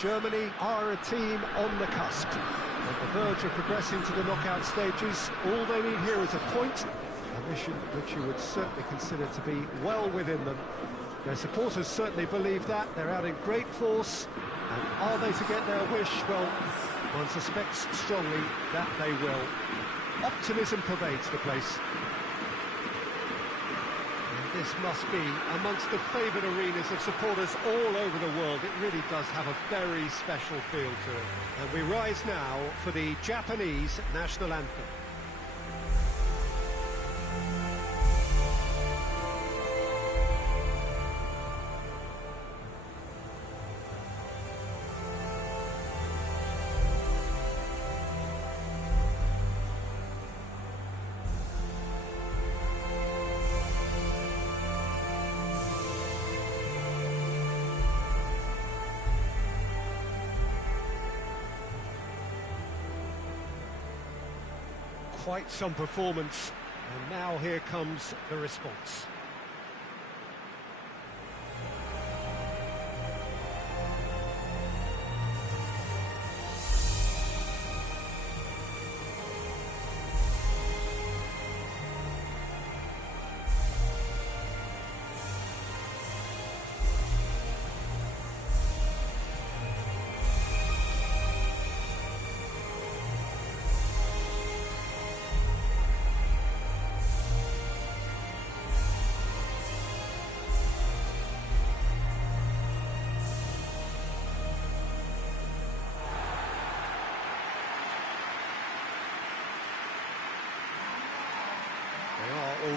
Germany are a team on the cusp, on the verge of progressing to the knockout stages. All they need here is a point, a mission which you would certainly consider to be well within them. Their supporters certainly believe that. They're out in great force, and are they to get their wish? Well, one suspects strongly that they will. Optimism pervades the place. This must be amongst the favoured arenas of supporters all over the world. It really does have a very special feel to it. And we rise now for the Japanese national anthem. Quite some performance, and now here comes the response.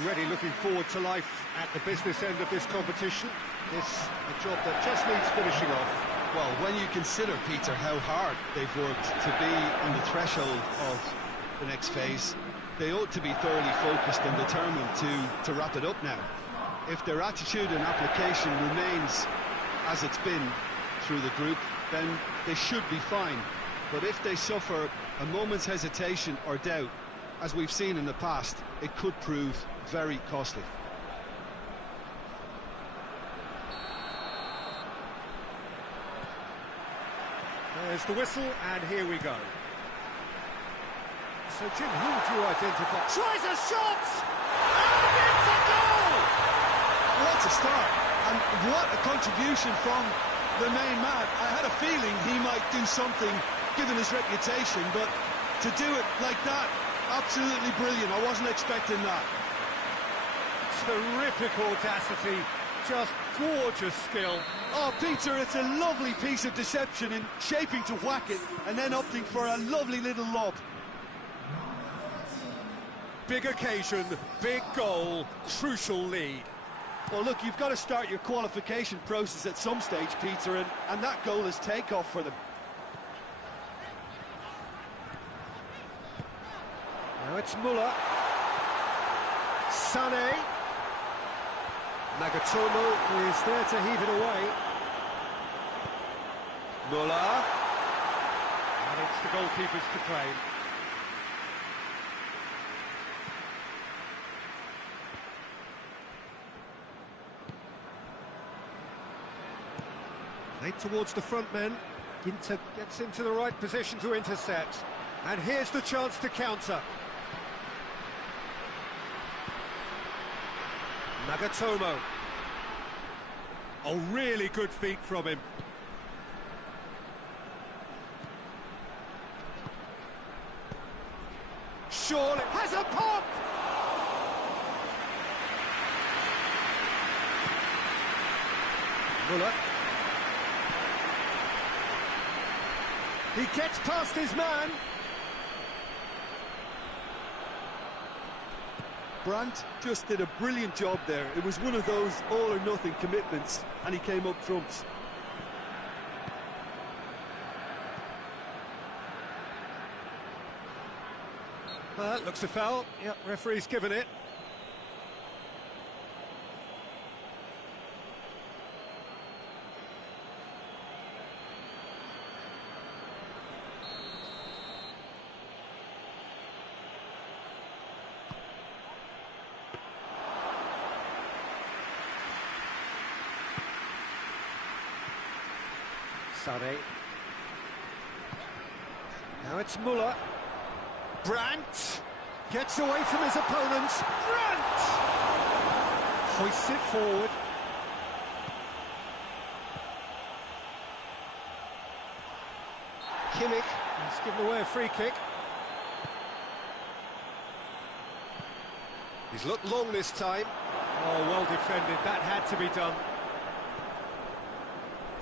Already looking forward to life at the business end of this competition. This a job that just needs finishing off. Well, when you consider, Peter, how hard they've worked to be on the threshold of the next phase, they ought to be thoroughly focused and determined to wrap it up now. If their attitude and application remains as it's been through the group, then they should be fine. But if they suffer a moment's hesitation or doubt, as we've seen in the past, it could prove very costly. There's the whistle, and here we go. So, Jim, who would you identify? Tries a shot! And it's a goal! What a start, and what a contribution from the main man. I had a feeling he might do something, given his reputation, but to do it like that, absolutely brilliant. I wasn't expecting that. Terrific audacity, just gorgeous skill. Oh, Peter, it's a lovely piece of deception in shaping to whack it and then opting for a lovely little lob. Big occasion, big goal, crucial lead. Well, look, you've got to start your qualification process at some stage, Peter, and that goal is takeoff for them. Now it's Muller. Sané. Nagatomo is there to heave it away. Muller. And it's the goalkeepers to claim. Played towards the front men. Ginter gets into the right position to intercept. And here's the chance to counter. Nagatomo. Oh, really good feet from him. Surely has a pop! Muller. He gets past his man. Brandt just did a brilliant job there. It was one of those all-or-nothing commitments, and he came up trumps. Looks a foul. Yep, referee's given it. Sané. Now it's Muller. Brandt gets away from his opponents. Brandt hoists it forward. Kimmich has given away a free kick. He's looked long this time. Oh, well defended. That had to be done.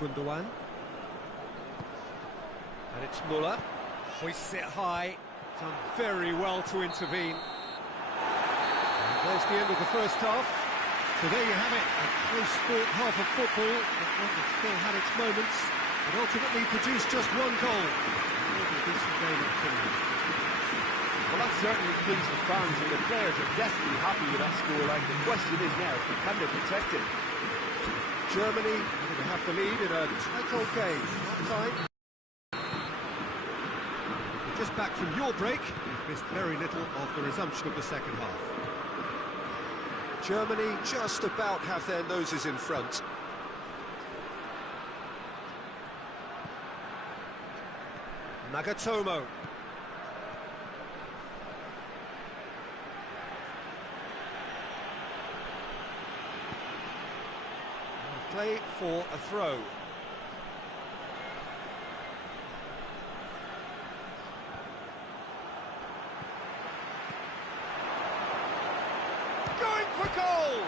Gundogan. And it's Muller. Hoists it high. Done very well to intervene. And there's the end of the first half. So there you have it. A close-fought half of football. But one that still had its moments. And ultimately produced just one goal. Well, that certainly pleased the fans, and the players are definitely happy with that scoreline. The question is now, can they protect it? Germany going to have the lead in a tight old game. Half-time. Just back from your break, you've missed very little of the resumption of the second half. Germany just about have their noses in front. Nagatomo. Play for a throw. Going for goal!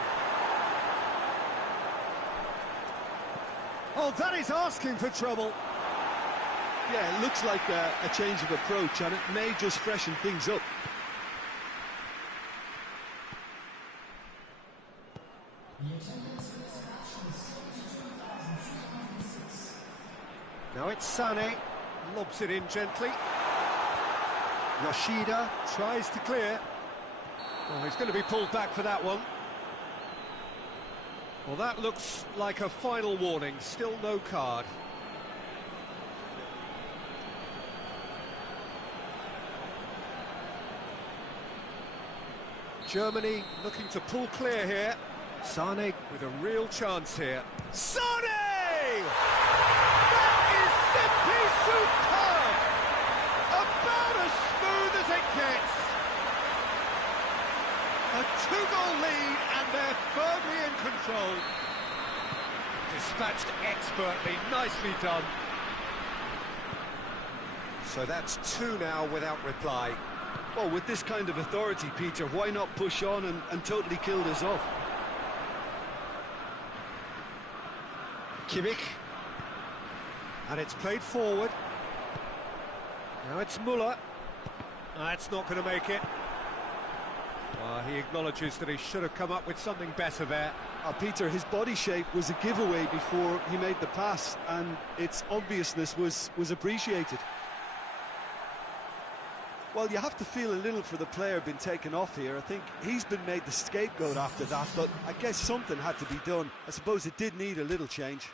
Oh, that is asking for trouble. Yeah, it looks like a change of approach, and it may just freshen things up. Now it's Sané, lobs it in gently. Rashida tries to clear. Oh, he's going to be pulled back for that one. Well, that looks like a final warning, still no card. Germany looking to pull clear here. Sané with a real chance here. Sané! That is simply superb! About as smooth as it gets. A two-goal lead and they're firmly in control. Dispatched expertly, nicely done. So that's two now without reply. Well, with this kind of authority, Peter, why not push on and totally kill this off? Kimmich. And it's played forward. Now it's Muller. That's not going to make it. He acknowledges that he should have come up with something better there. Peter, his body shape was a giveaway before he made the pass, and its obviousness was appreciated. Well, you have to feel a little for the player being taken off here. I think he's been made the scapegoat after that, but I guess something had to be done. I suppose it did need a little change.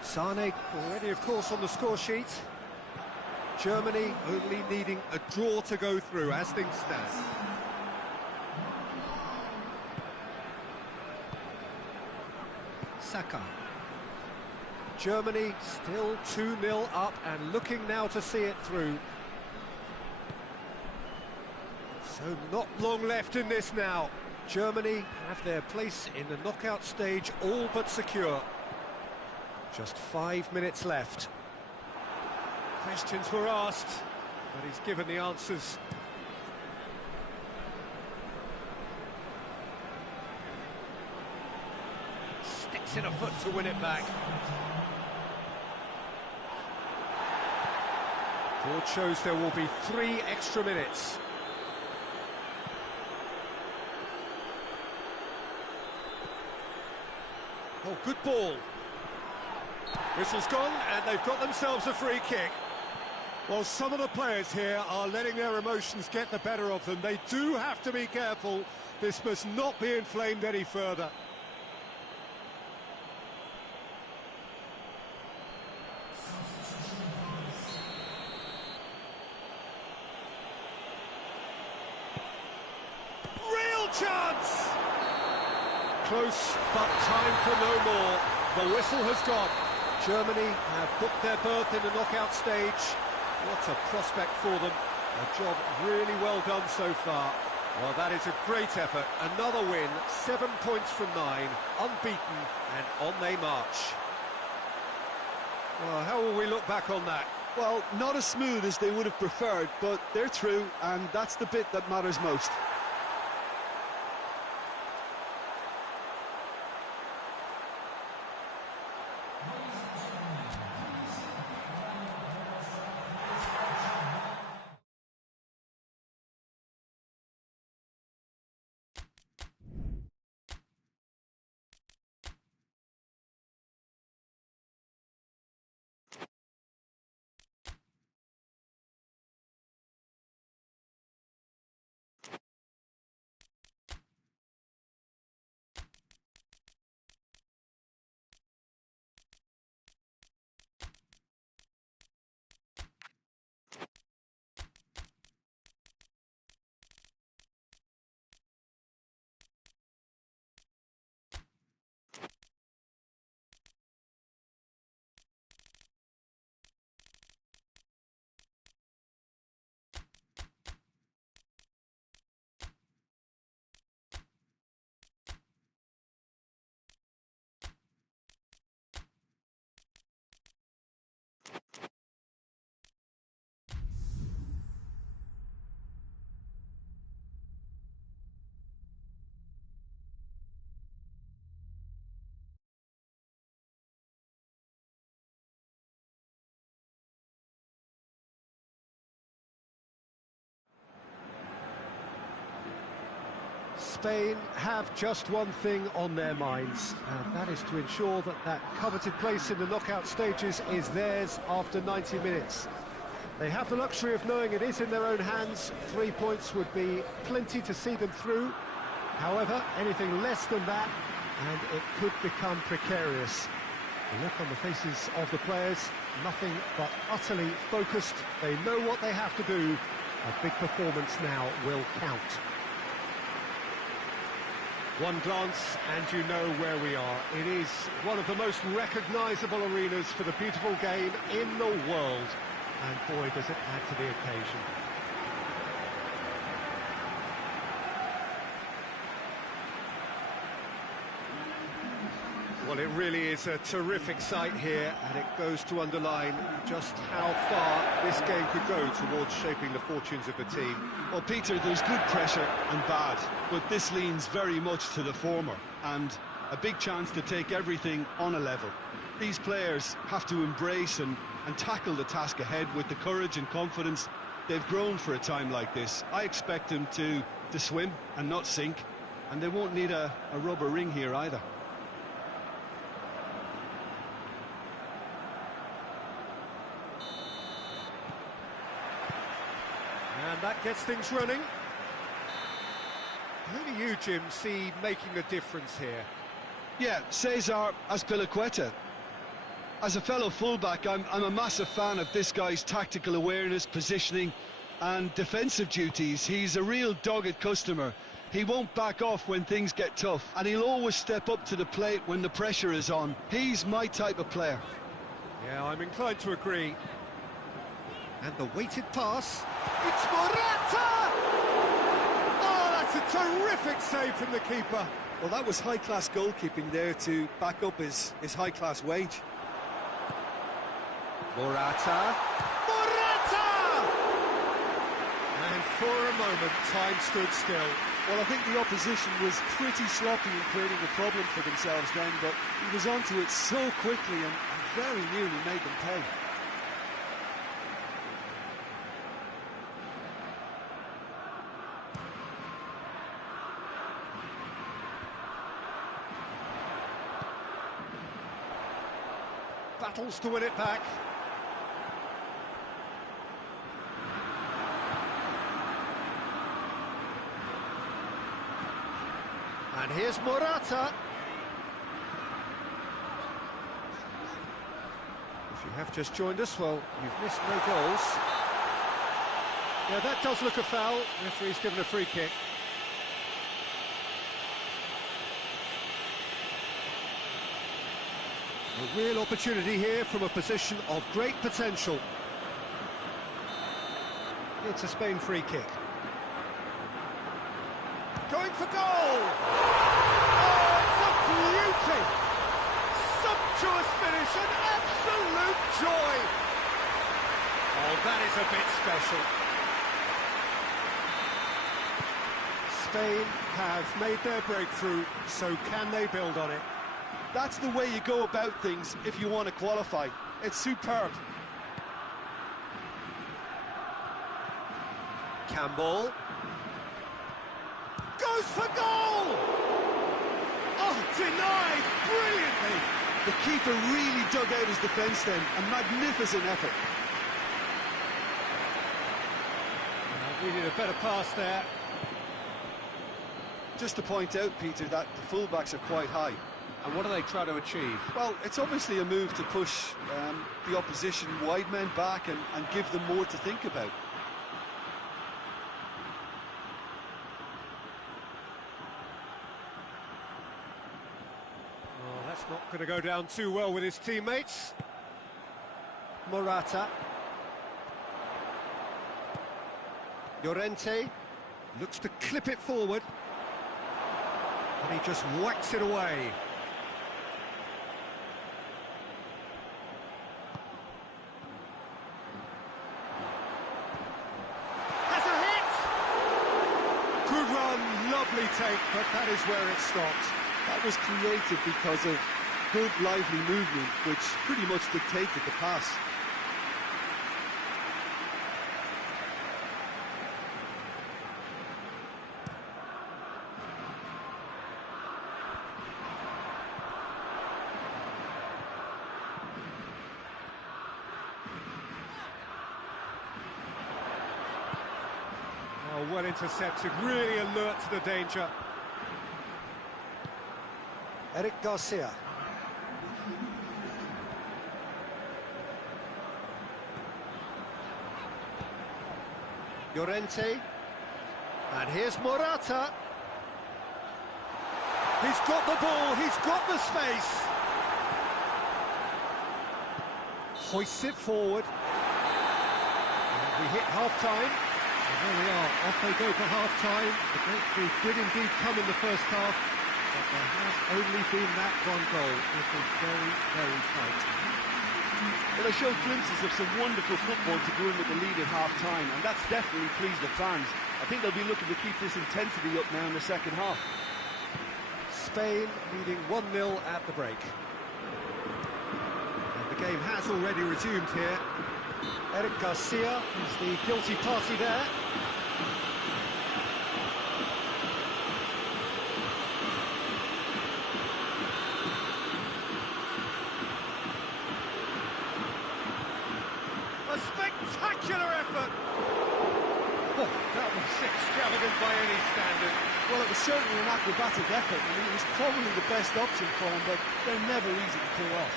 Sané already, of course, on the score sheet. Germany only needing a draw to go through as things stand. Saka. Germany still 2-0 up and looking now to see it through. So not long left in this now. Germany have their place in the knockout stage all but secure. Just 5 minutes left. Questions were asked, but he's given the answers. Sticks in a foot to win it back. Board shows there will be 3 extra minutes. Oh, good ball. Whistle's gone, and they've got themselves a free kick. Well, some of the players here are letting their emotions get the better of them. They do have to be careful. This must not be inflamed any further. Real chance! Close, but time for no more. The whistle has gone. Germany have booked their berth in the knockout stage. What a prospect for them. A job really well done so far. Well, that is a great effort. Another win, 7 points from 9, unbeaten, and on they march. Well, how will we look back on that? Well, not as smooth as they would have preferred, but they're through, and that's the bit that matters most. Spain have just one thing on their minds, and that is to ensure that that coveted place in the knockout stages is theirs after 90 minutes. They have the luxury of knowing it is in their own hands. 3 points would be plenty to see them through. However, anything less than that, and it could become precarious. The look on the faces of the players, nothing but utterly focused. They know what they have to do. A big performance now will count. One glance and you know where we are. It is one of the most recognisable arenas for the beautiful game in the world. And boy, does it add to the occasion. Well, it really is a terrific sight here, and it goes to underline just how far this game could go towards shaping the fortunes of the team. Well, Peter, there's good pressure and bad, but this leans very much to the former, and a big chance to take everything on a level. These players have to embrace and tackle the task ahead with the courage and confidence they've grown for a time like this. I expect them to swim and not sink, and they won't need a rubber ring here either. And that gets things running. Who do you, Jim, see making a difference here? Yeah, Cesar Azpilicueta. As a fellow fullback, I'm a massive fan of this guy's tactical awareness, positioning and defensive duties. He's a real dogged customer. He won't back off when things get tough, and he'll always step up to the plate when the pressure is on. He's my type of player. Yeah, I'm inclined to agree. And the weighted pass, it's Morata! Oh, that's a terrific save from the keeper. Well, that was high-class goalkeeping there to back up his high-class wage. Morata! Morata! And for a moment, time stood still. Well, I think the opposition was pretty sloppy in creating a problem for themselves then, but he was onto it so quickly and very nearly made them pay. Battles to win it back. And here's Morata. If you have just joined us, well, you've missed no goals. Yeah, that does look a foul. Referee's given a free kick. A real opportunity here from a position of great potential. It's a Spain free kick. Going for goal! Oh, it's a beauty! Sumptuous finish, an absolute joy! Oh, that is a bit special. Spain have made their breakthrough, so can they build on it? That's the way you go about things if you want to qualify. It's superb. Campbell goes for goal! Oh, denied brilliantly! The keeper really dug out his defence then. A magnificent effort. Needed a better pass there. Just to point out, Peter, that the fullbacks are quite high. And what do they try to achieve? Well, it's obviously a move to push the opposition wide men back and give them more to think about. Well, that's not going to go down too well with his teammates. Morata. Llorente looks to clip it forward. And he just whacks it away. Has a hit! Good run, lovely take, but that is where it stopped. That was created because of good, lively movement, which pretty much dictated the pass. Oh, well intercepted, really alert to the danger. Eric Garcia. Llorente. And here's Morata. He's got the ball, he's got the space. Hoists it forward. And we hit half-time. And there we are, off they go for half-time. The breakthrough did indeed come in the first half, but there has only been that one goal. It was very, very tight. Well, they showed glimpses of some wonderful football to go in with the lead at half-time, and that's definitely pleased the fans. I think they'll be looking to keep this intensity up now in the second half. Spain leading 1-0 at the break. And the game has already resumed here. Eric Garcia is the guilty party there. A spectacular effort! Oh, that was extravagant by any standard. Well, it was certainly an acrobatic effort. I mean, it was probably the best option for him, but they're never easy to pull off.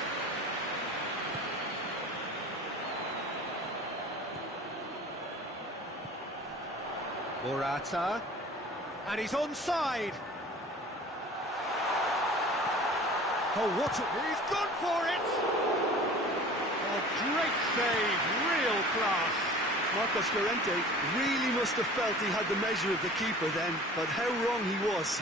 Morata, and he's onside. Oh, what he's gone for it! A great save, real class. Marcos Llorente really must have felt he had the measure of the keeper then, but how wrong he was.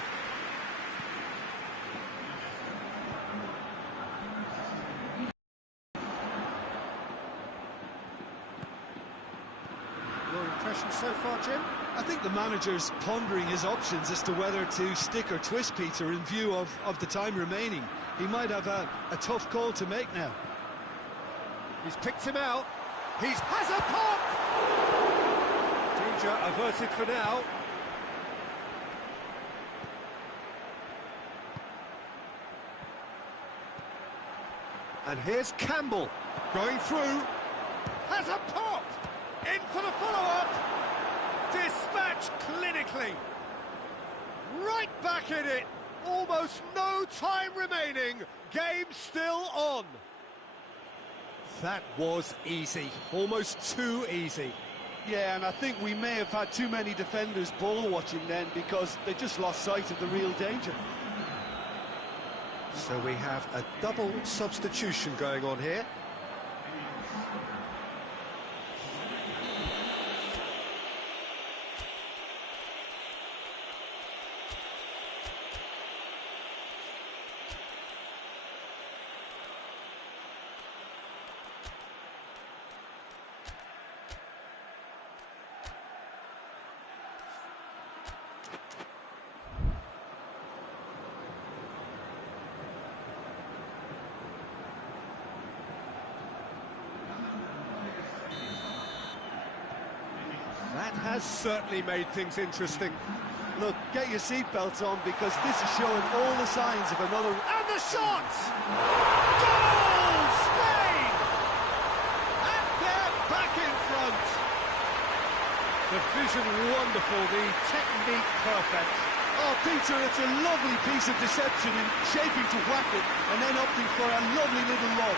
Your impression so far, Jim? I think the manager's pondering his options as to whether to stick or twist Peter in view of the time remaining. He might have a tough call to make now. He's picked him out. Has a pop! Danger averted for now. And here's Campbell going through. Has a pop! In for the follow-up! Dispatched clinically. Right back in it. Almost no time remaining. Game still on. That was easy. Almost too easy. Yeah, and I think we may have had too many defenders ball watching then because they just lost sight of the real danger. So we have a double substitution going on here. That has certainly made things interesting. Look, get your seatbelts on because this is showing all the signs of another... And the shot! Goal! Spain! And they're back in front. The vision wonderful, the technique perfect. Oh, Peter, it's a lovely piece of deception in shaping to whack it and then opting for a lovely little lob.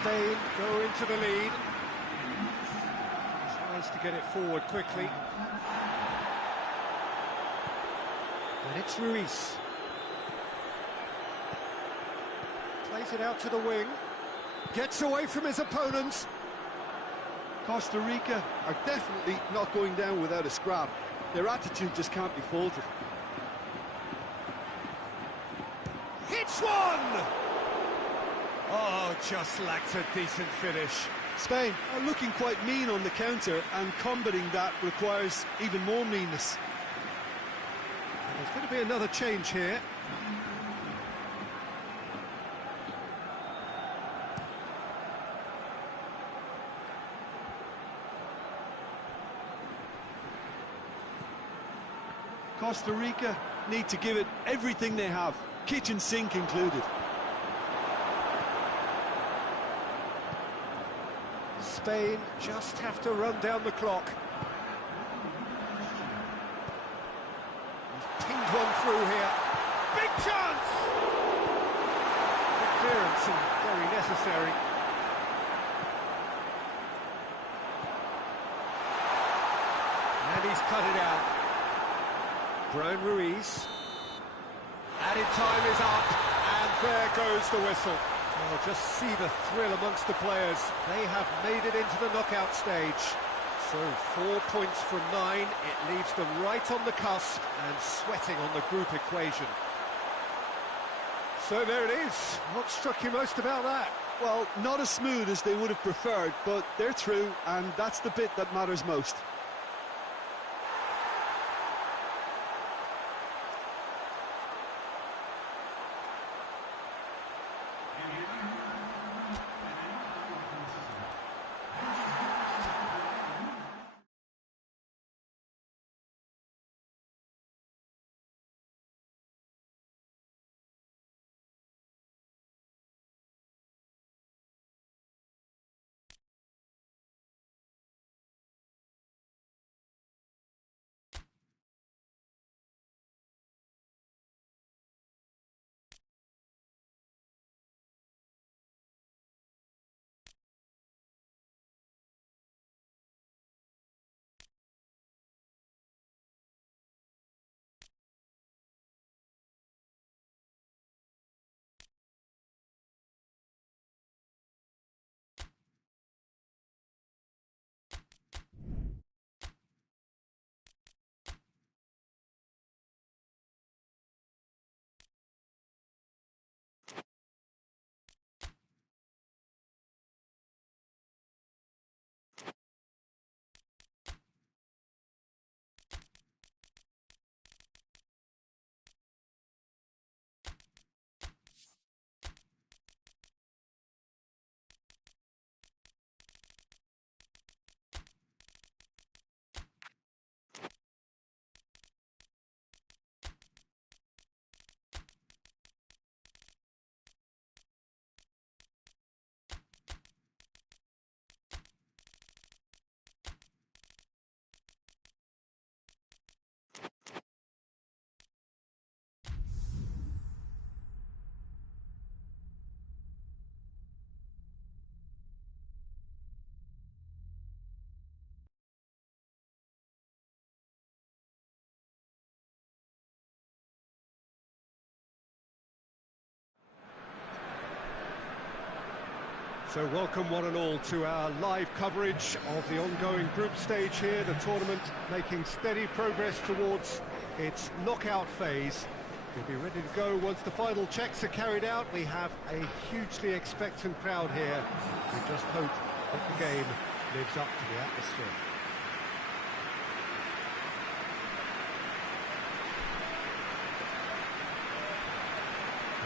Spain go into the lead. Tries to get it forward quickly. And it's Ruiz. Plays it out to the wing. Gets away from his opponents. Costa Rica are definitely not going down without a scrap. Their attitude just can't be faulted. Hits one! Oh, just lacked a decent finish. Spain are looking quite mean on the counter, and combating that requires even more meanness. And there's going to be another change here. Costa Rica need to give it everything they have, kitchen sink included. Spain just have to run down the clock. He's pinged one through here. Big chance! Good clearance and very necessary. And he's cut it out. Brown Ruiz. Added time is up, and there goes the whistle. Oh, just see the thrill amongst the players. They have made it into the knockout stage. So 4 points from 9, it leaves them right on the cusp and sweating on the group equation. So there it is. What struck you most about that? Well, not as smooth as they would have preferred, but they're through, and that's the bit that matters most. So welcome one and all to our live coverage of the ongoing group stage here, the tournament making steady progress towards its knockout phase. We'll be ready to go once the final checks are carried out. We have a hugely expectant crowd here. We just hope that the game lives up to the atmosphere.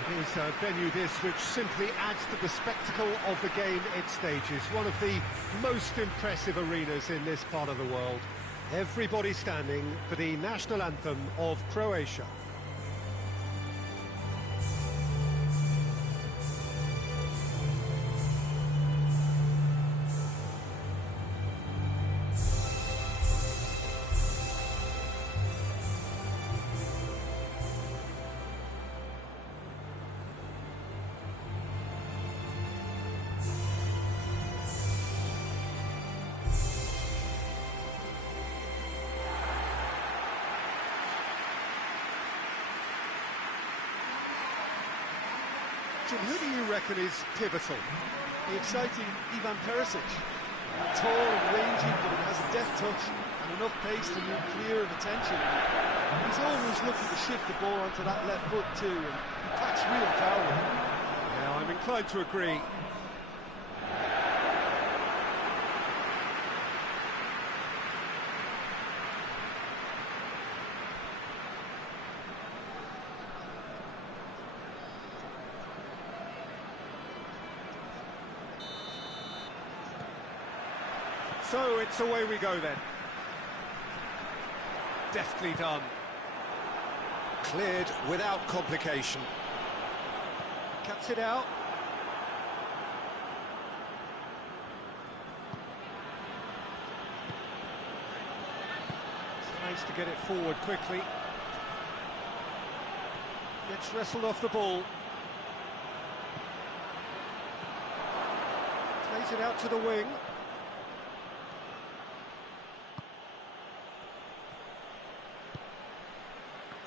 It is a venue this which simply adds to the spectacle of the game it stages. One of the most impressive arenas in this part of the world. Everybody standing for the national anthem of Croatia. Jim, who do you reckon is pivotal? The exciting Ivan Perisic. Tall and rangy, but he has a deft touch and enough pace to move clear of attention. He's always looking to shift the ball onto that left foot too, and he packs real power. Yeah, I'm inclined to agree. So it's away we go then. Deftly done. Cleared without complication. Cuts it out. Tries to get it forward quickly. Gets wrestled off the ball. Plays it out to the wing.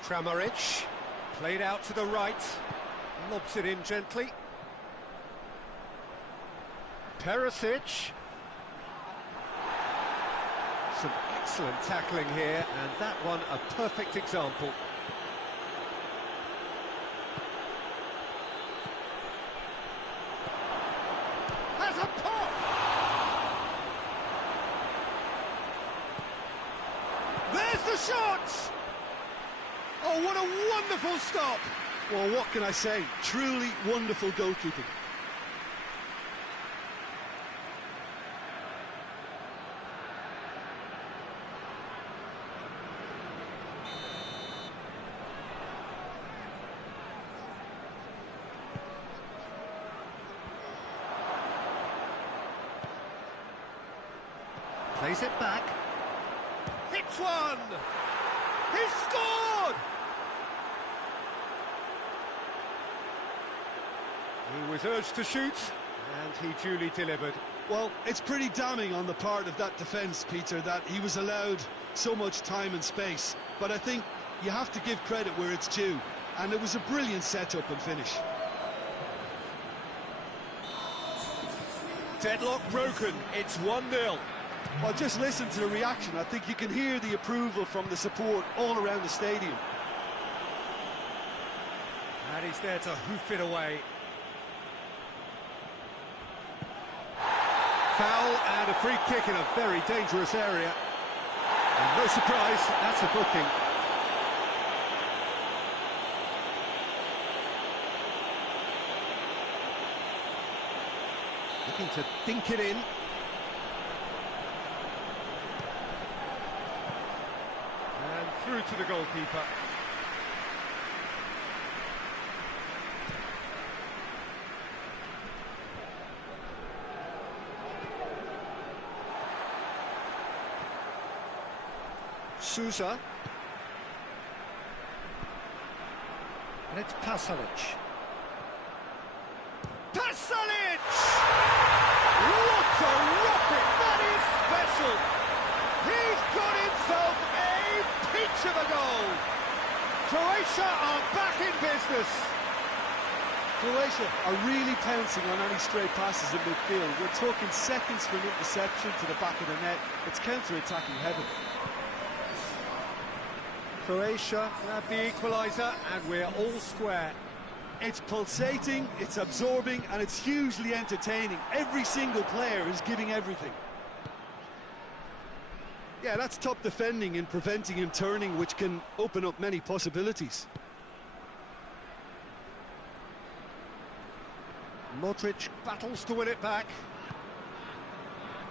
Kramaric, played out to the right, lobs it in gently. Perisic. Some excellent tackling here, and that one a perfect example. Has a pop! There's the shot! Oh, what a wonderful stop! Well, what can I say? Truly wonderful goalkeeping. Plays it back. Hits one! He scored! He was urged to shoot, and he duly delivered. Well, it's pretty damning on the part of that defence, Peter, that he was allowed so much time and space. But I think you have to give credit where it's due, and it was a brilliant setup and finish. Deadlock broken, it's 1-0. Well, just listen to the reaction. I think you can hear the approval from the support all around the stadium. And he's there to hoof it away. Foul and a free kick in a very dangerous area. And no surprise, that's a booking. Looking to dink it in. And through to the goalkeeper. Sousa. And it's Pasalic. Pasalic! What a rocket! That is special! He's got himself a peach of a goal! Croatia are back in business! Croatia are really pouncing on any stray passes in midfield. We're talking seconds from interception to the back of the net. It's counter-attacking heaven. Croatia have the equaliser, and we're all square. It's pulsating, it's absorbing, and it's hugely entertaining. Every single player is giving everything. Yeah, that's top defending and preventing him turning, which can open up many possibilities. Modric battles to win it back.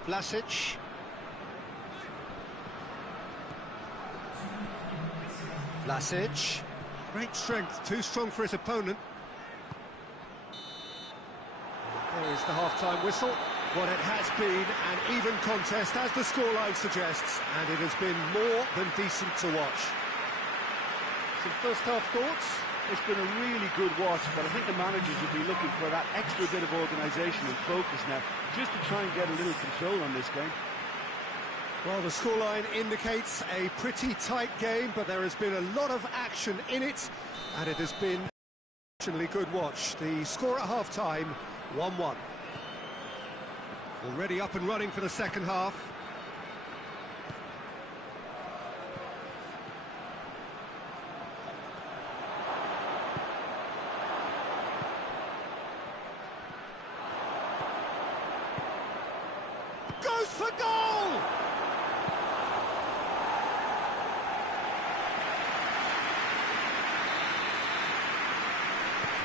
Vlasic. Vlasic. Great strength, too strong for his opponent. There is the half-time whistle. What it has been an even contest, as the scoreline suggests, and it has been more than decent to watch. Some first-half thoughts? It's been a really good watch, but I think the managers will be looking for that extra bit of organisation and focus now, just to try and get a little control on this game. Well, the scoreline indicates a pretty tight game, but there has been a lot of action in it, and it has been an exceptionally good watch. The score at half-time, 1-1. Already up and running for the second half. Goes for goal!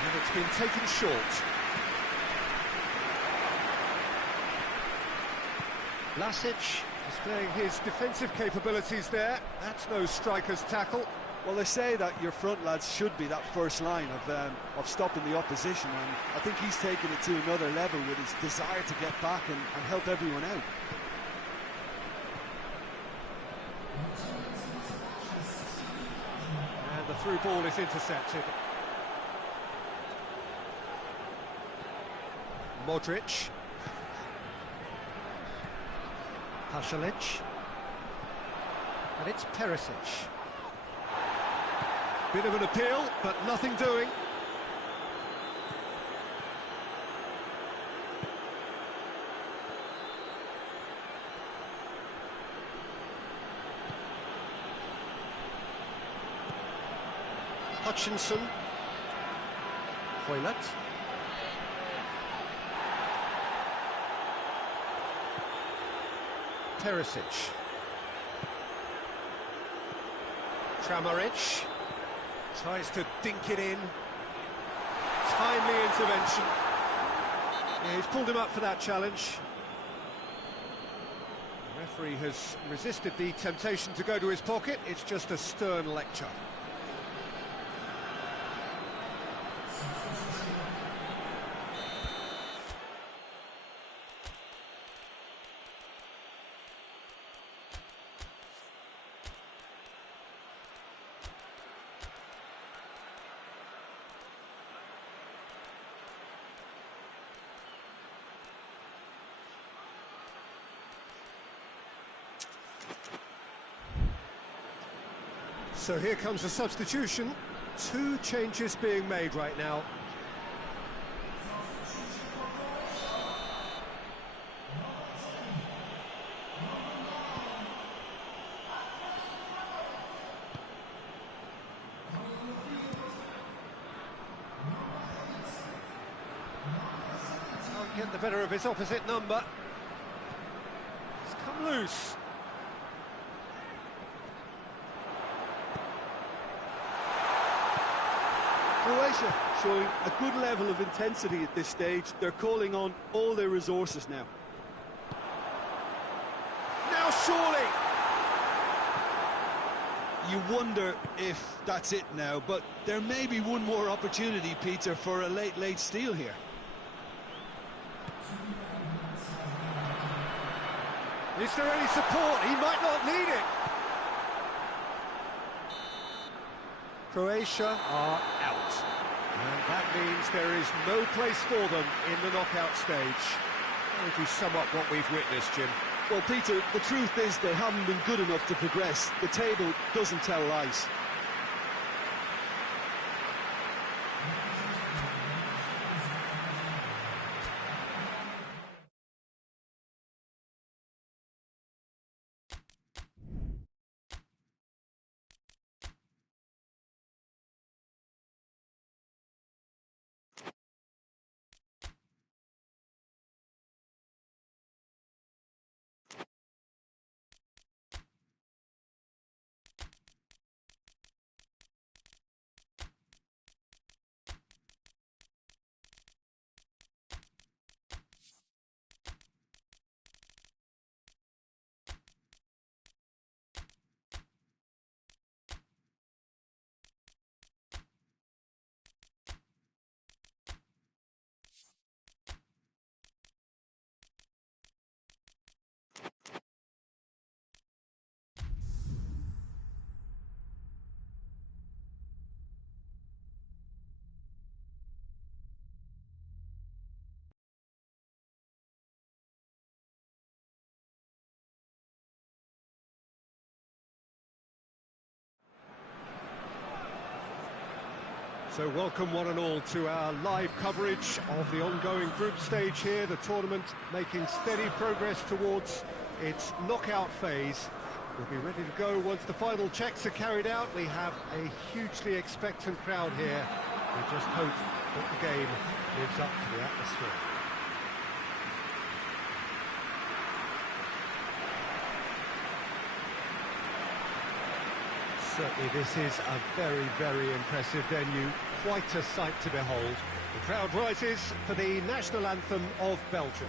And it's been taken short. Vlasic displaying his defensive capabilities there. That's no striker's tackle. Well, they say that your front lads should be that first line of stopping the opposition, and I think he's taken it to another level with his desire to get back and help everyone out. And the through ball is intercepted. Modric. Pasalic. And it's Perisic. Bit of an appeal, but nothing doing. Hutchinson. Hoylett. Perisic. Kramaric tries to dink it in. Timely intervention. Yeah, he's pulled him up for that challenge. The referee has resisted the temptation to go to his pocket. It's just a stern lecture. So here comes a substitution. 2 changes being made right now. Can't get the better of his opposite number. It's come loose. Croatia showing a good level of intensity at this stage. They're calling on all their resources now. Now surely! You wonder if that's it now, but there may be one more opportunity, Peter, for a late steal here. Is there any support? He might not need it. Croatia are out, and that means there is no place for them in the knockout stage. How would you sum up what we've witnessed, Jim? Well, Peter, the truth is they haven't been good enough to progress. The table doesn't tell lies. So welcome one and all to our live coverage of the ongoing group stage here, the tournament making steady progress towards its knockout phase. We'll be ready to go once the final checks are carried out. We have a hugely expectant crowd here. We just hope that the game lives up to the atmosphere. Certainly this is a very, very impressive venue, quite a sight to behold. The crowd rises for the national anthem of Belgium.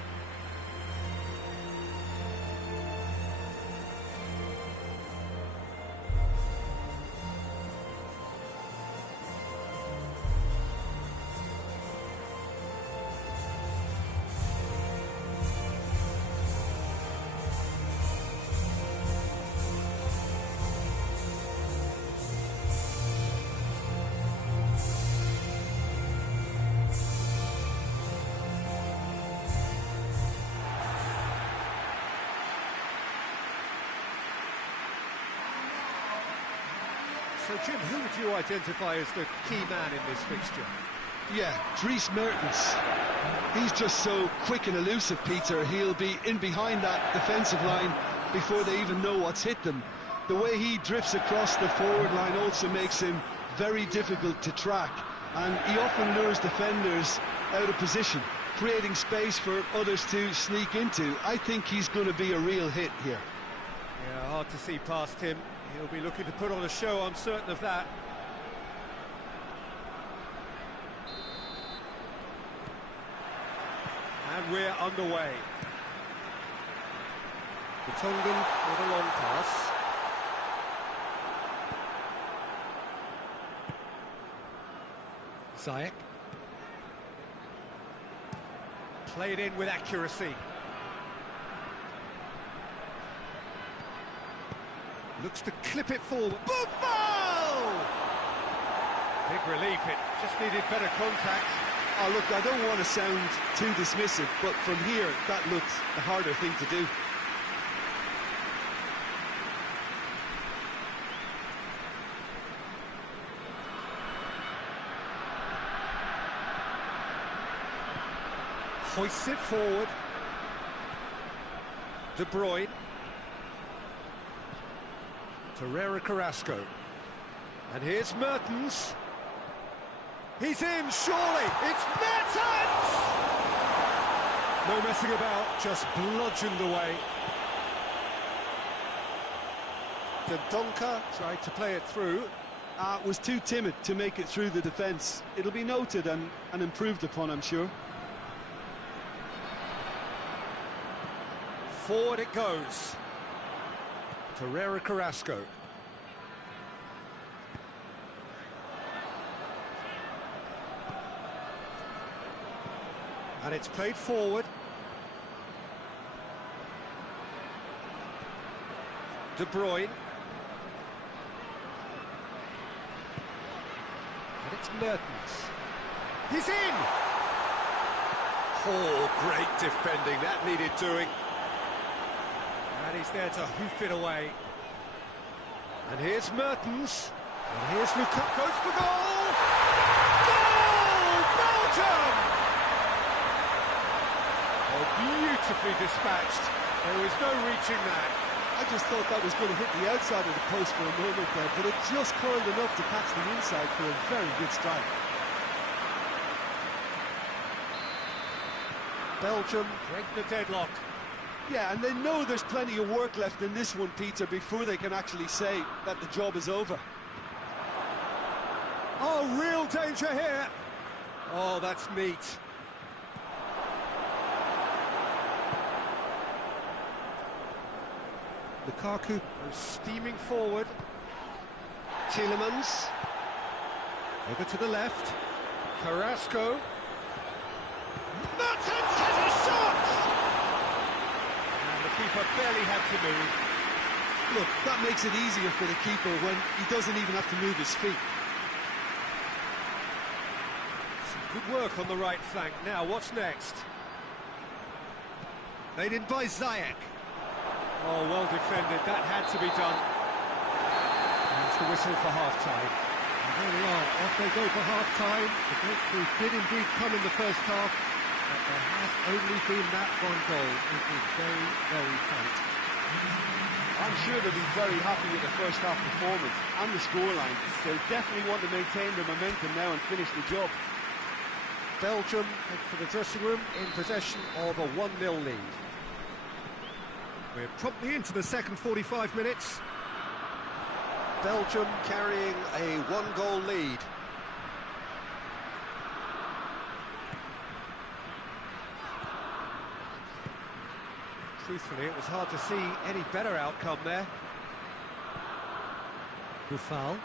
So, Jim, who would you identify as the key man in this fixture? Yeah, Dries Mertens. He's just so quick and elusive, Peter. He'll be in behind that defensive line before they even know what's hit them. The way he drifts across the forward line also makes him very difficult to track, and he often lures defenders out of position, creating space for others to sneak into. I think he's going to be a real hit here. Yeah, hard to see past him. He'll be looking to put on a show, I'm certain of that. And we're underway. Vertonghen with a long pass. Ziyech. Played in with accuracy. Looks to clip it forward. Buffon! Big relief, it just needed better contact. Oh, look, I don't want to sound too dismissive, but from here, that looks the harder thing to do. Hoists it forward. De Bruyne. Torneo Carrasco. And here's Mertens. He's in, surely. It's Mertens! No messing about, just bludgeoned away. Dendoncker tried to play it through. Was too timid to make it through the defence. It'll be noted and improved upon, I'm sure. Forward it goes. Torneo Carrasco. And it's played forward. De Bruyne. And it's Mertens. He's in! Oh, great defending. That needed doing. And he's there to hoof it away. And here's Mertens. And here's Lukaku. Goes for goal! Goal! Belgium! Oh, beautifully dispatched. There was no reaching that. I just thought that was going to hit the outside of the post for a moment there, but it just curled enough to catch the inside for a very good strike. Belgium break the deadlock. Yeah, and they know there's plenty of work left in this one, Peter, before they can actually say that the job is over. Oh, real danger here. Oh, that's neat. Lukaku goes steaming forward. Tielemans. Over to the left. Carrasco. Mertens has a shot! And the keeper barely had to move. Look, that makes it easier for the keeper when he doesn't even have to move his feet. Some good work on the right flank. Now, what's next? Made in by Ziyech. Oh, well defended. That had to be done. That's the whistle for half-time. There we are, off they go for half-time. The breakthrough did indeed come in the first half, but there has only been that one goal. It was very, very tight. I'm sure they'll be very happy with the first half performance and the scoreline. They'll definitely want to maintain their momentum now and finish the job. Belgium head for the dressing room in possession of a 1-0 lead. We're promptly into the second 45 minutes. Belgium carrying a 1-goal lead. Truthfully, it was hard to see any better outcome there. Buffal.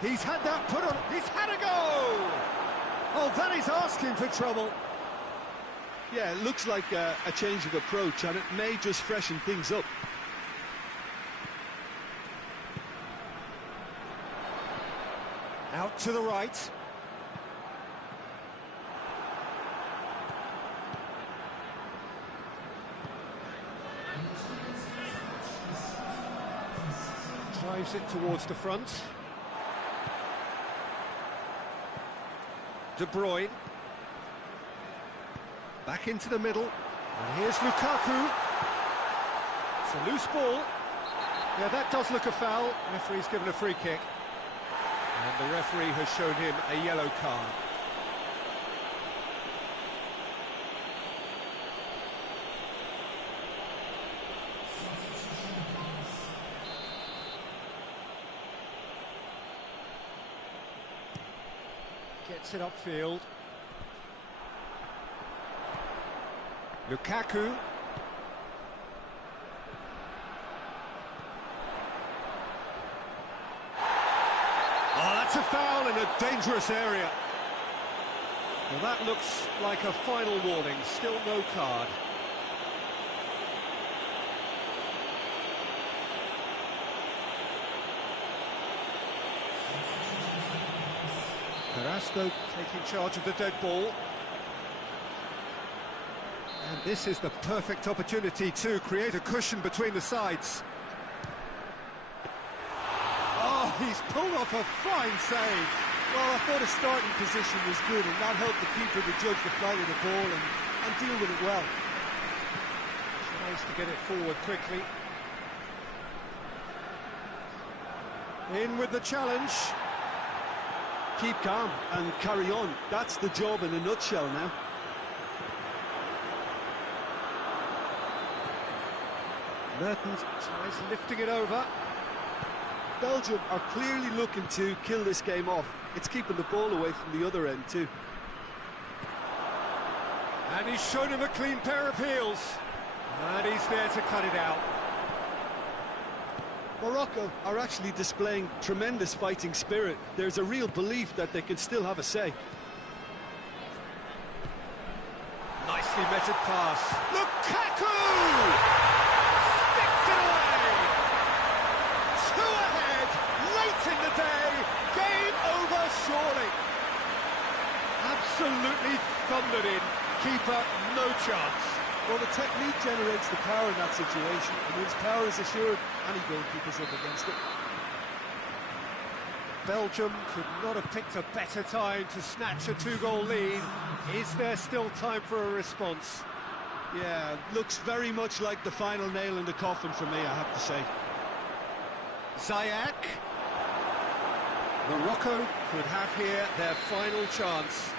He's had that put on. He's had a go! Oh, that is asking for trouble. Yeah, it looks like a change of approach, and it may just freshen things up. Out to the right. Drives it towards the front. De Bruyne. Back into the middle. And here's Lukaku. It's a loose ball. Yeah, that does look a foul. Referee's given a free kick. And the referee has shown him a yellow card. Gets it upfield. Lukaku. Oh, that's a foul in a dangerous area. Well, that looks like a final warning. Still no card. Carrasco taking charge of the dead ball. And this is the perfect opportunity to create a cushion between the sides. Oh, he's pulled off a fine save. Well, I thought his starting position was good, and that helped the keeper to judge the flight of the ball and deal with it well. Tries to get it forward quickly. In with the challenge. Keep calm and carry on. That's the job in a nutshell now. Mertens tries lifting it over. Belgium are clearly looking to kill this game off. It's keeping the ball away from the other end too. And he's shown him a clean pair of heels. And he's there to cut it out. Morocco are actually displaying tremendous fighting spirit. There's a real belief that they can still have a say. Nicely measured pass. Lukaku! Sticks it away! 2 ahead, late in the day. Game over, surely. Absolutely thundered in. Keeper, no chance. Well, the technique generates the power in that situation, and once power is assured, any goalkeeper's up against it. Belgium could not have picked a better time to snatch a 2-goal lead. Is there still time for a response? Yeah, looks very much like the final nail in the coffin for me, I have to say. Ziyech. Morocco could have here their final chance.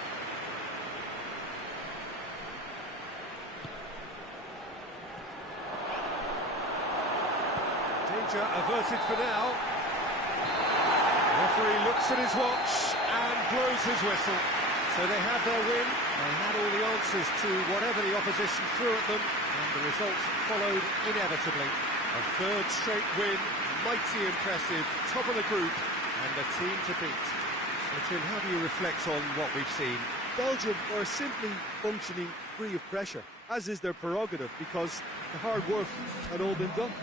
Danger averted for now. Referee looks at his watch and blows his whistle. So they have their win. They had all the answers to whatever the opposition threw at them, and the results followed inevitably. A third straight win, mighty impressive, top of the group, and the team to beat. So Jim, how do you reflect on what we've seen? Belgium are simply functioning free of pressure, as is their prerogative, because the hard work had all been done.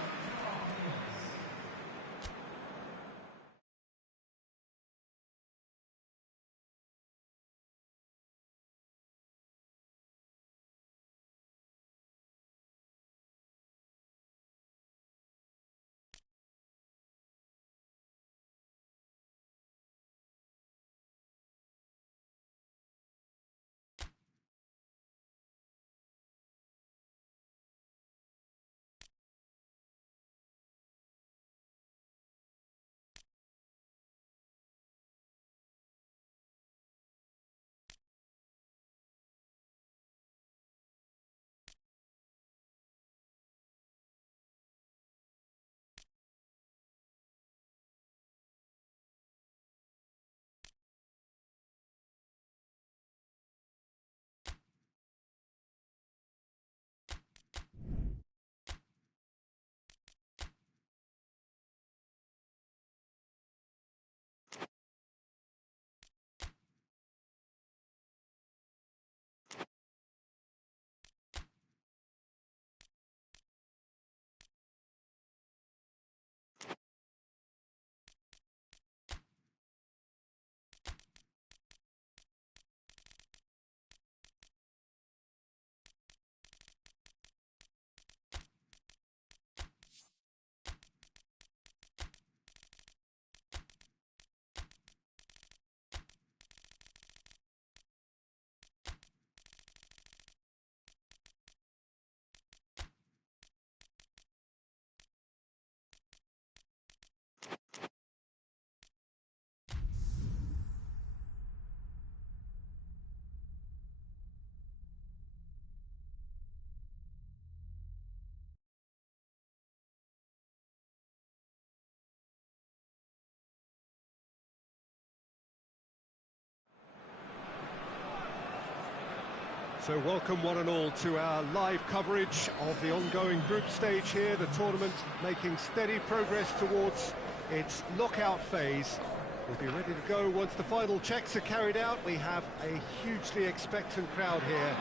So welcome one and all to our live coverage of the ongoing group stage here, the tournament making steady progress towards its knockout phase. We'll be ready to go once the final checks are carried out. We have a hugely expectant crowd here.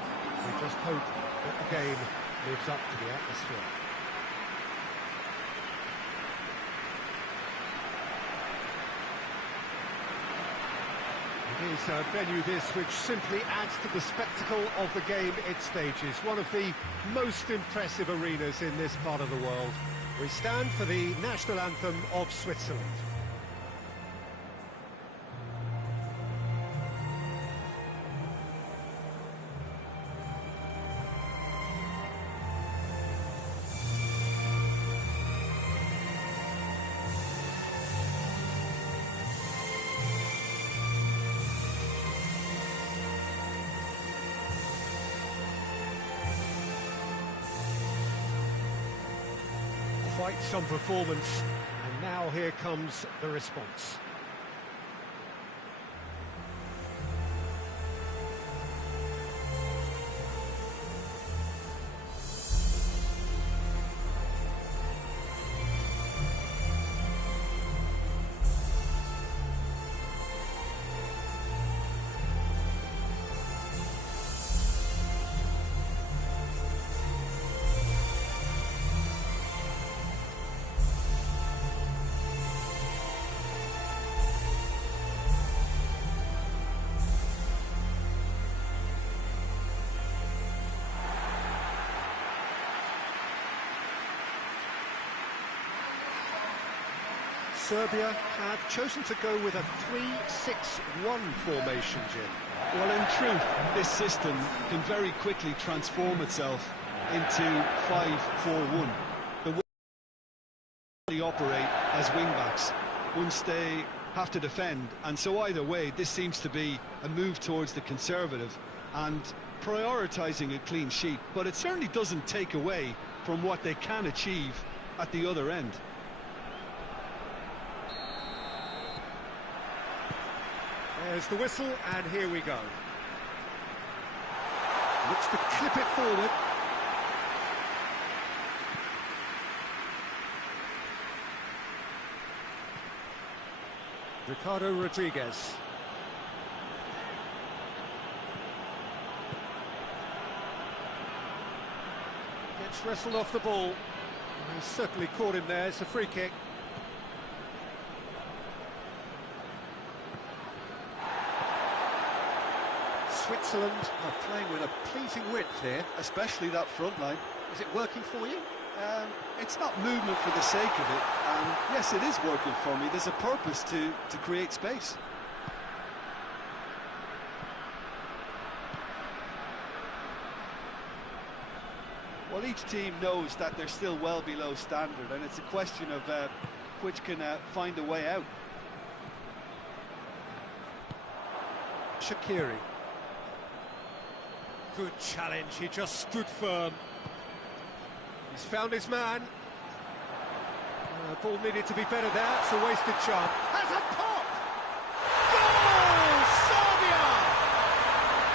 We just hope that the game lives up to the atmosphere. It is a venue this which simply adds to the spectacle of the game it stages. One of the most impressive arenas in this part of the world. We stand for the national anthem of Switzerland. Quite some performance, and now here comes the response. Serbia have chosen to go with a 3-6-1 formation, Jim. Well, in truth, this system can very quickly transform itself into 5-4-1. The way they operate as wing-backs once they have to defend, and so either way, this seems to be a move towards the conservative and prioritising a clean sheet, but it certainly doesn't take away from what they can achieve at the other end. There's the whistle, and here we go. Looks to clip it forward. Ricardo Rodriguez. Gets wrestled off the ball. He's certainly caught him there. It's a free kick. Switzerland are playing with a pleasing width here. Especially that front line. Is it working for you? It's not movement for the sake of it, and yes, it is working for me. There's a purpose to create space. Well, each team knows that they're still well below standard, and it's a question of which can find a way out. Shaqiri. Good challenge, he just stood firm. He's found his man. Ball needed to be better there, it's a wasted chance. Has a pop! Goal! Serbia!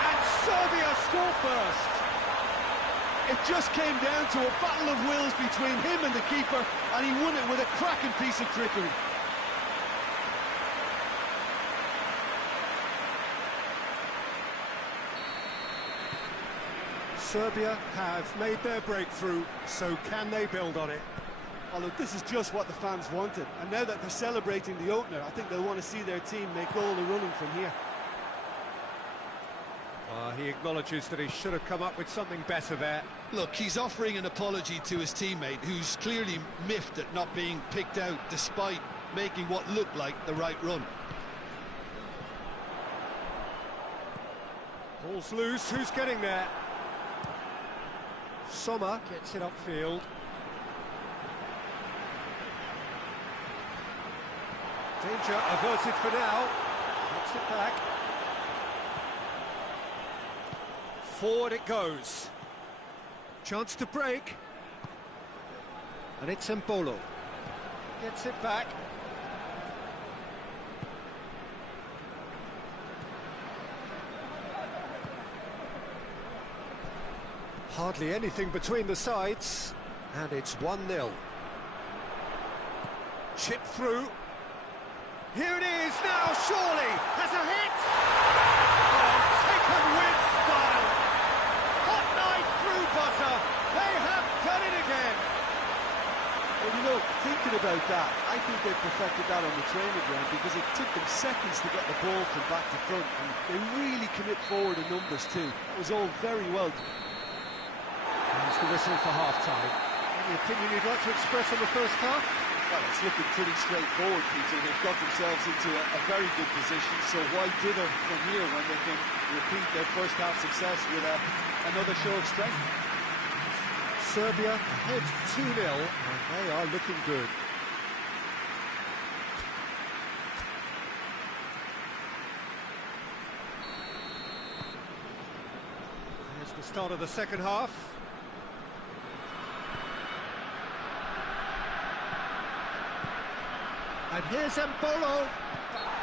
And Serbia score first. It just came down to a battle of wills between him and the keeper, and he won it with a cracking piece of trickery. Serbia have made their breakthrough, so can they build on it? Oh, look, this is just what the fans wanted, and now that they're celebrating the opener, I think they'll want to see their team make all the running from here. He acknowledges that he should have come up with something better there. Look, he's offering an apology to his teammate, who's clearly miffed at not being picked out despite making what looked like the right run. Ball's loose, who's getting there? Sommer gets it upfield. Danger averted for now. Gets it back. Forward it goes. Chance to break. And it's Embolo. Gets it back. Hardly anything between the sides, and it's 1-0. Chip through. Here it is now, surely! Has a hit! Oh, taken with style! Hot knife through butter! They have done it again! Well, you know, thinking about that, I think they perfected that on the training ground because it took them seconds to get the ball from back to front, and they really commit forward in numbers too. It was all very well. Here's the whistle for half-time. Any opinion you'd like to express on the first half? Well, it's looking pretty straightforward, Peter. They've got themselves into a very good position, so why dither from here when they can repeat their first half success with another show of strength? Serbia ahead 2-0, and they are looking good. Here's the start of the second half. And here's Mbolo.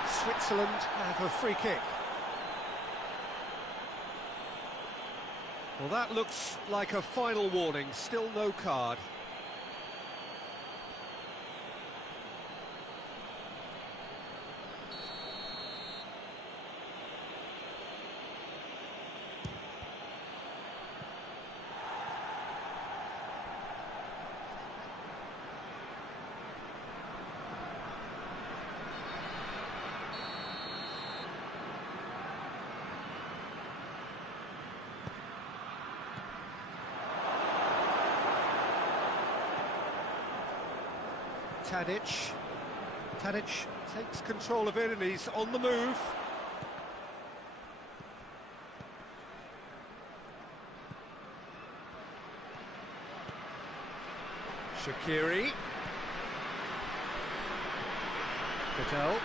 Switzerland have a free kick. Well, that looks like a final warning. Still no card. Tadic takes control of it and he's on the move. Shaqiri. Patel.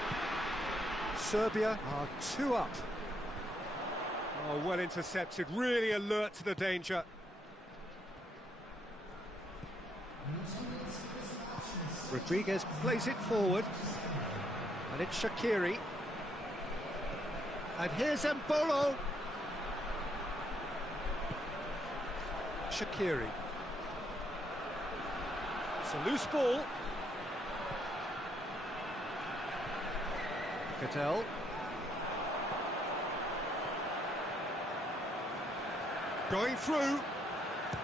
Serbia are 2 up. Oh, well intercepted, really alert to the danger. Rodriguez plays it forward, and it's Shaqiri. And here's Mbolo. Shaqiri. It's a loose ball. Cattell. Going through.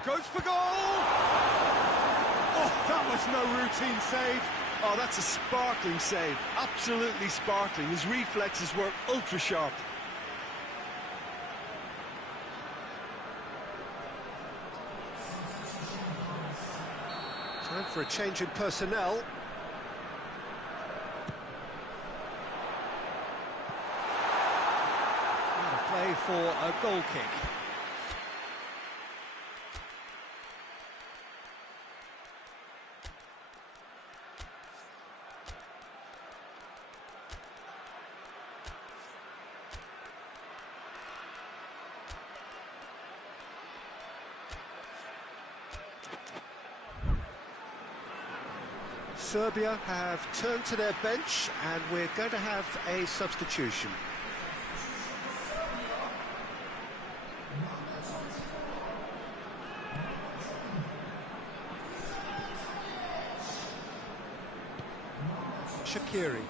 Goes for goal! Oh, that was no routine save. Oh, that's a sparkling save. Absolutely sparkling. His reflexes were ultra sharp. Time for a change in personnel. And a play for a goal kick. Serbia have turned to their bench and we're going to have a substitution. Shaqiri.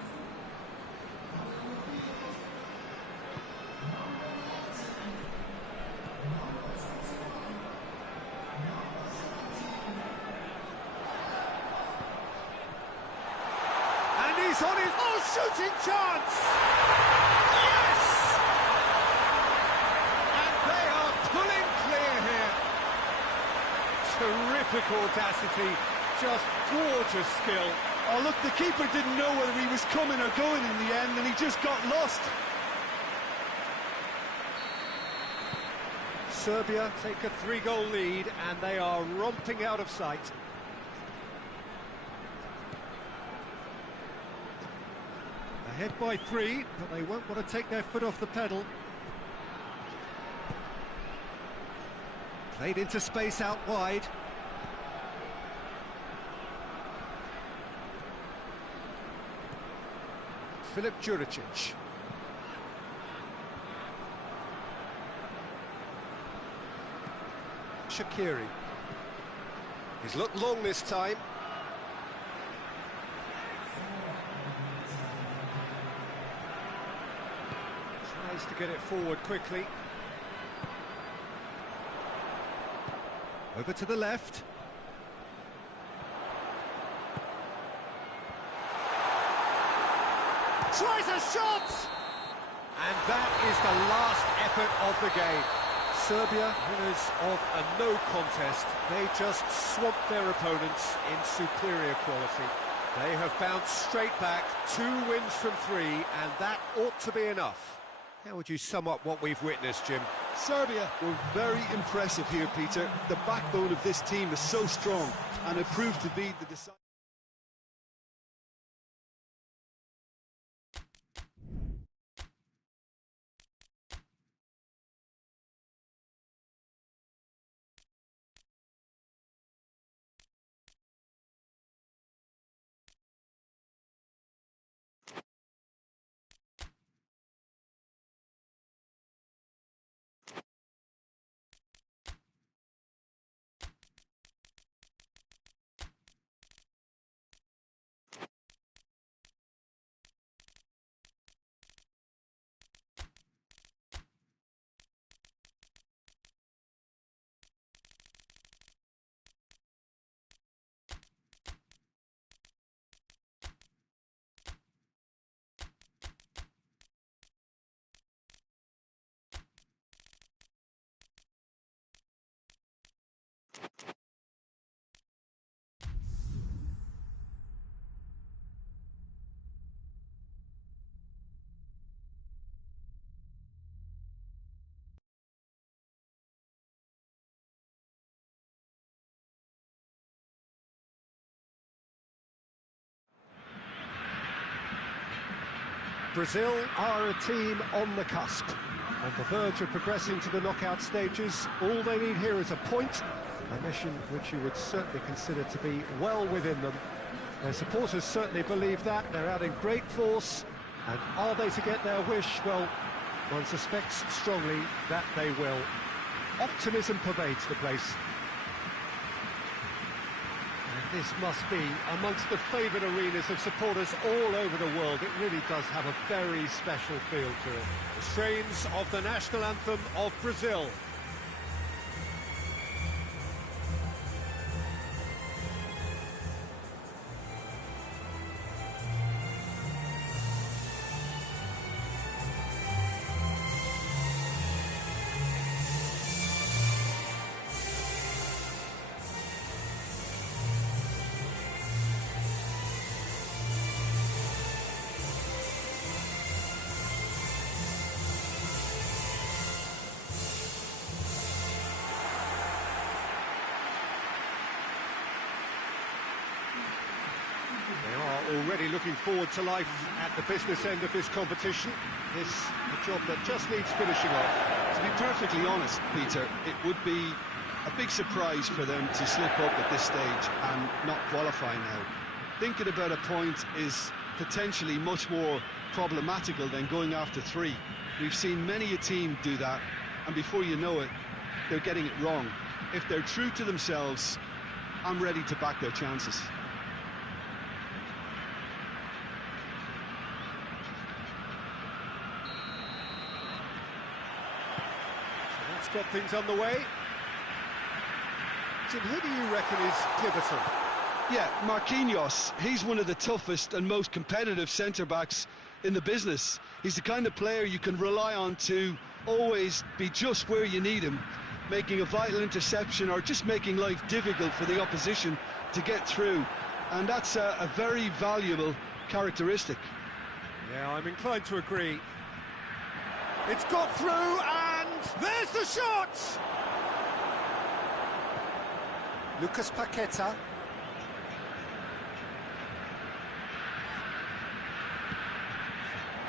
He's on his shooting chance! Yes! And they are pulling clear here. Terrific audacity, just gorgeous skill. Oh, look, the keeper didn't know whether he was coming or going in the end, and he just got lost. Serbia take a 3-goal lead, and they are romping out of sight. Ahead by 3, but they won't want to take their foot off the pedal. Played into space out wide. Filip Juricic. Shaqiri. He's looked long this time. Tries to get it forward quickly. Over to the left. Tries a shot! And that is the last effort of the game. Serbia, winners of a no contest. They just swamped their opponents in superior quality. They have bounced straight back, 2 wins from 3, and that ought to be enough. How would you sum up what we've witnessed, Jim? Serbia were very impressive here, Peter. The backbone of this team is so strong, and it proved to be the decisive. Brazil are a team on the cusp, on the verge of progressing to the knockout stages. All they need here is a point, a mission which you would certainly consider to be well within them. Their supporters certainly believe that. They're out in great force, and are they to get their wish? Well, one suspects strongly that they will. Optimism pervades the place. This must be amongst the favoured arenas of supporters all over the world. It really does have a very special feel to it. The strains of the national anthem of Brazil. Already looking forward to life at the business end of this competition. This a job that just needs finishing off. To be perfectly honest, Peter, it would be a big surprise for them to slip up at this stage and not qualify now. Thinking about a point is potentially much more problematical than going after 3. We've seen many a team do that, and before you know it, they're getting it wrong. If they're true to themselves, I'm ready to back their chances. Get things underway. Jim, who do you reckon is pivotal? Yeah, Marquinhos. He's one of the toughest and most competitive centre-backs in the business. He's the kind of player you can rely on to always be just where you need him, making a vital interception or just making life difficult for the opposition to get through. And that's a very valuable characteristic. Yeah, I'm inclined to agree. It's got through, and there's the shot! Lucas Paqueta.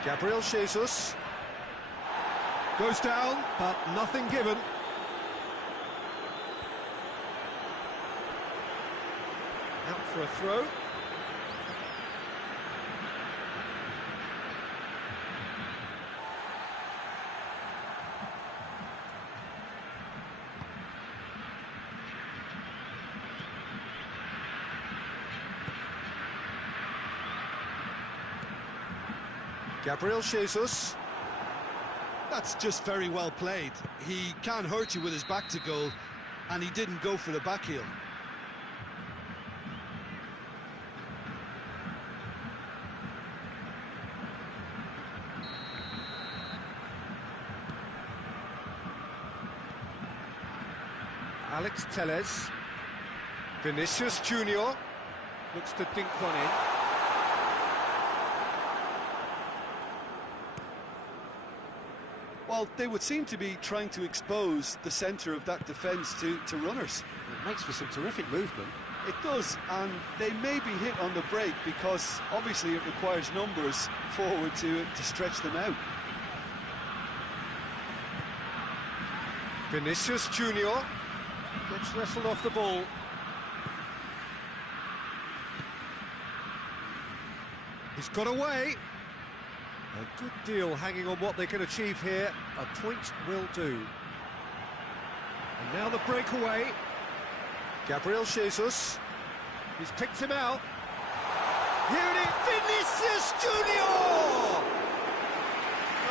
Gabriel Jesus. Goes down, but nothing given. Out for a throw. Gabriel Jesus. That's just very well played. He can't hurt you with his back to goal, and he didn't go for the back heel. Alex Telles. Vinicius Junior looks to dink one in. Well, they would seem to be trying to expose the centre of that defence to runners. It makes for some terrific movement. It does, and they may be hit on the break because obviously it requires numbers forward to stretch them out. Vinicius Junior gets wrestled off the ball. He's got away. A good deal hanging on what they can achieve here. A point will do. And now the breakaway. Gabriel Jesus. He's picked him out. Here it is, Vinicius Junior!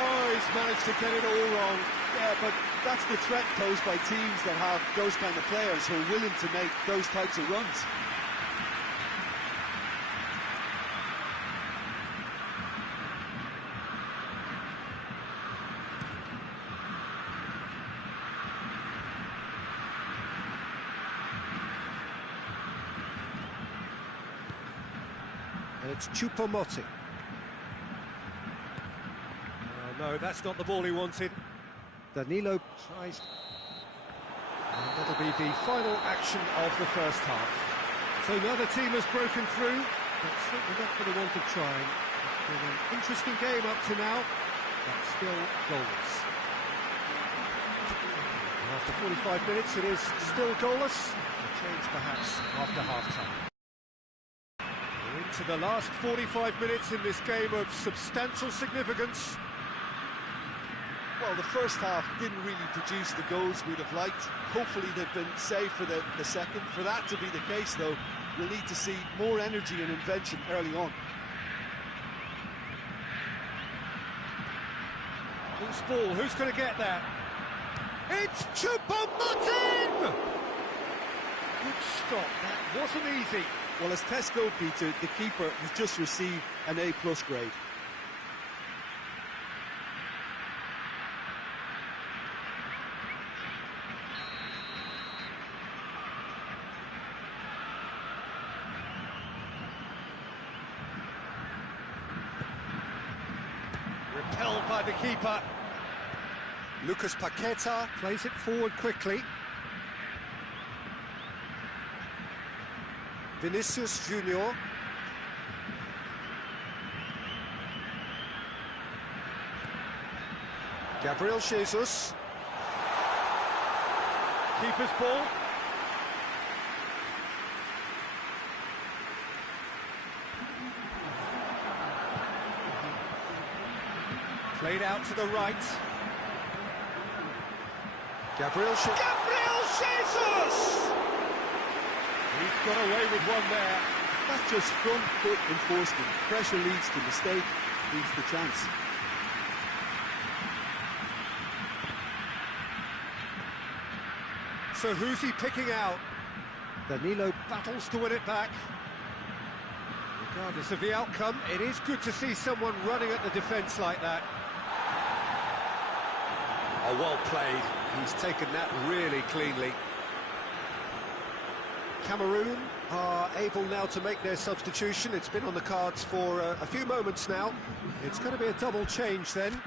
Oh, he's managed to get it all wrong. Yeah, but that's the threat posed by teams that have those kind of players who are willing to make those types of runs. And it's Choupo-Moting. No, that's not the ball he wanted. Danilo tries. And that'll be the final action of the first half. So another team has broken through, but certainly not for the want of trying. It's been an interesting game up to now, but still goalless. And after 45 minutes, it is still goalless. A change perhaps after half-time. We're into the last 45 minutes in this game of substantial significance. Well, the first half didn't really produce the goals we'd have liked. Hopefully they've been saved for the second. For that to be the case, though, we'll need to see more energy and invention early on. Loose ball, who's going to get that? It's Choupo-Moting! Good stop, that wasn't easy. Well, as Tesco, Peter, the keeper has just received an A+ grade. Repelled by the keeper. Lucas Paqueta plays it forward quickly. Vinicius Junior. Gabriel Jesus. Keeper's ball. Played out to the right. Gabriel Jesus! He's got away with one there. That's just front foot enforcement. Pressure leads to mistake, leads to chance. So who's he picking out? Danilo battles to win it back. Regardless of the outcome, it is good to see someone running at the defence like that. Oh, well played. He's taken that really cleanly. Cameroon are able now to make their substitution. It's been on the cards for a few moments now. It's going to be a double change then.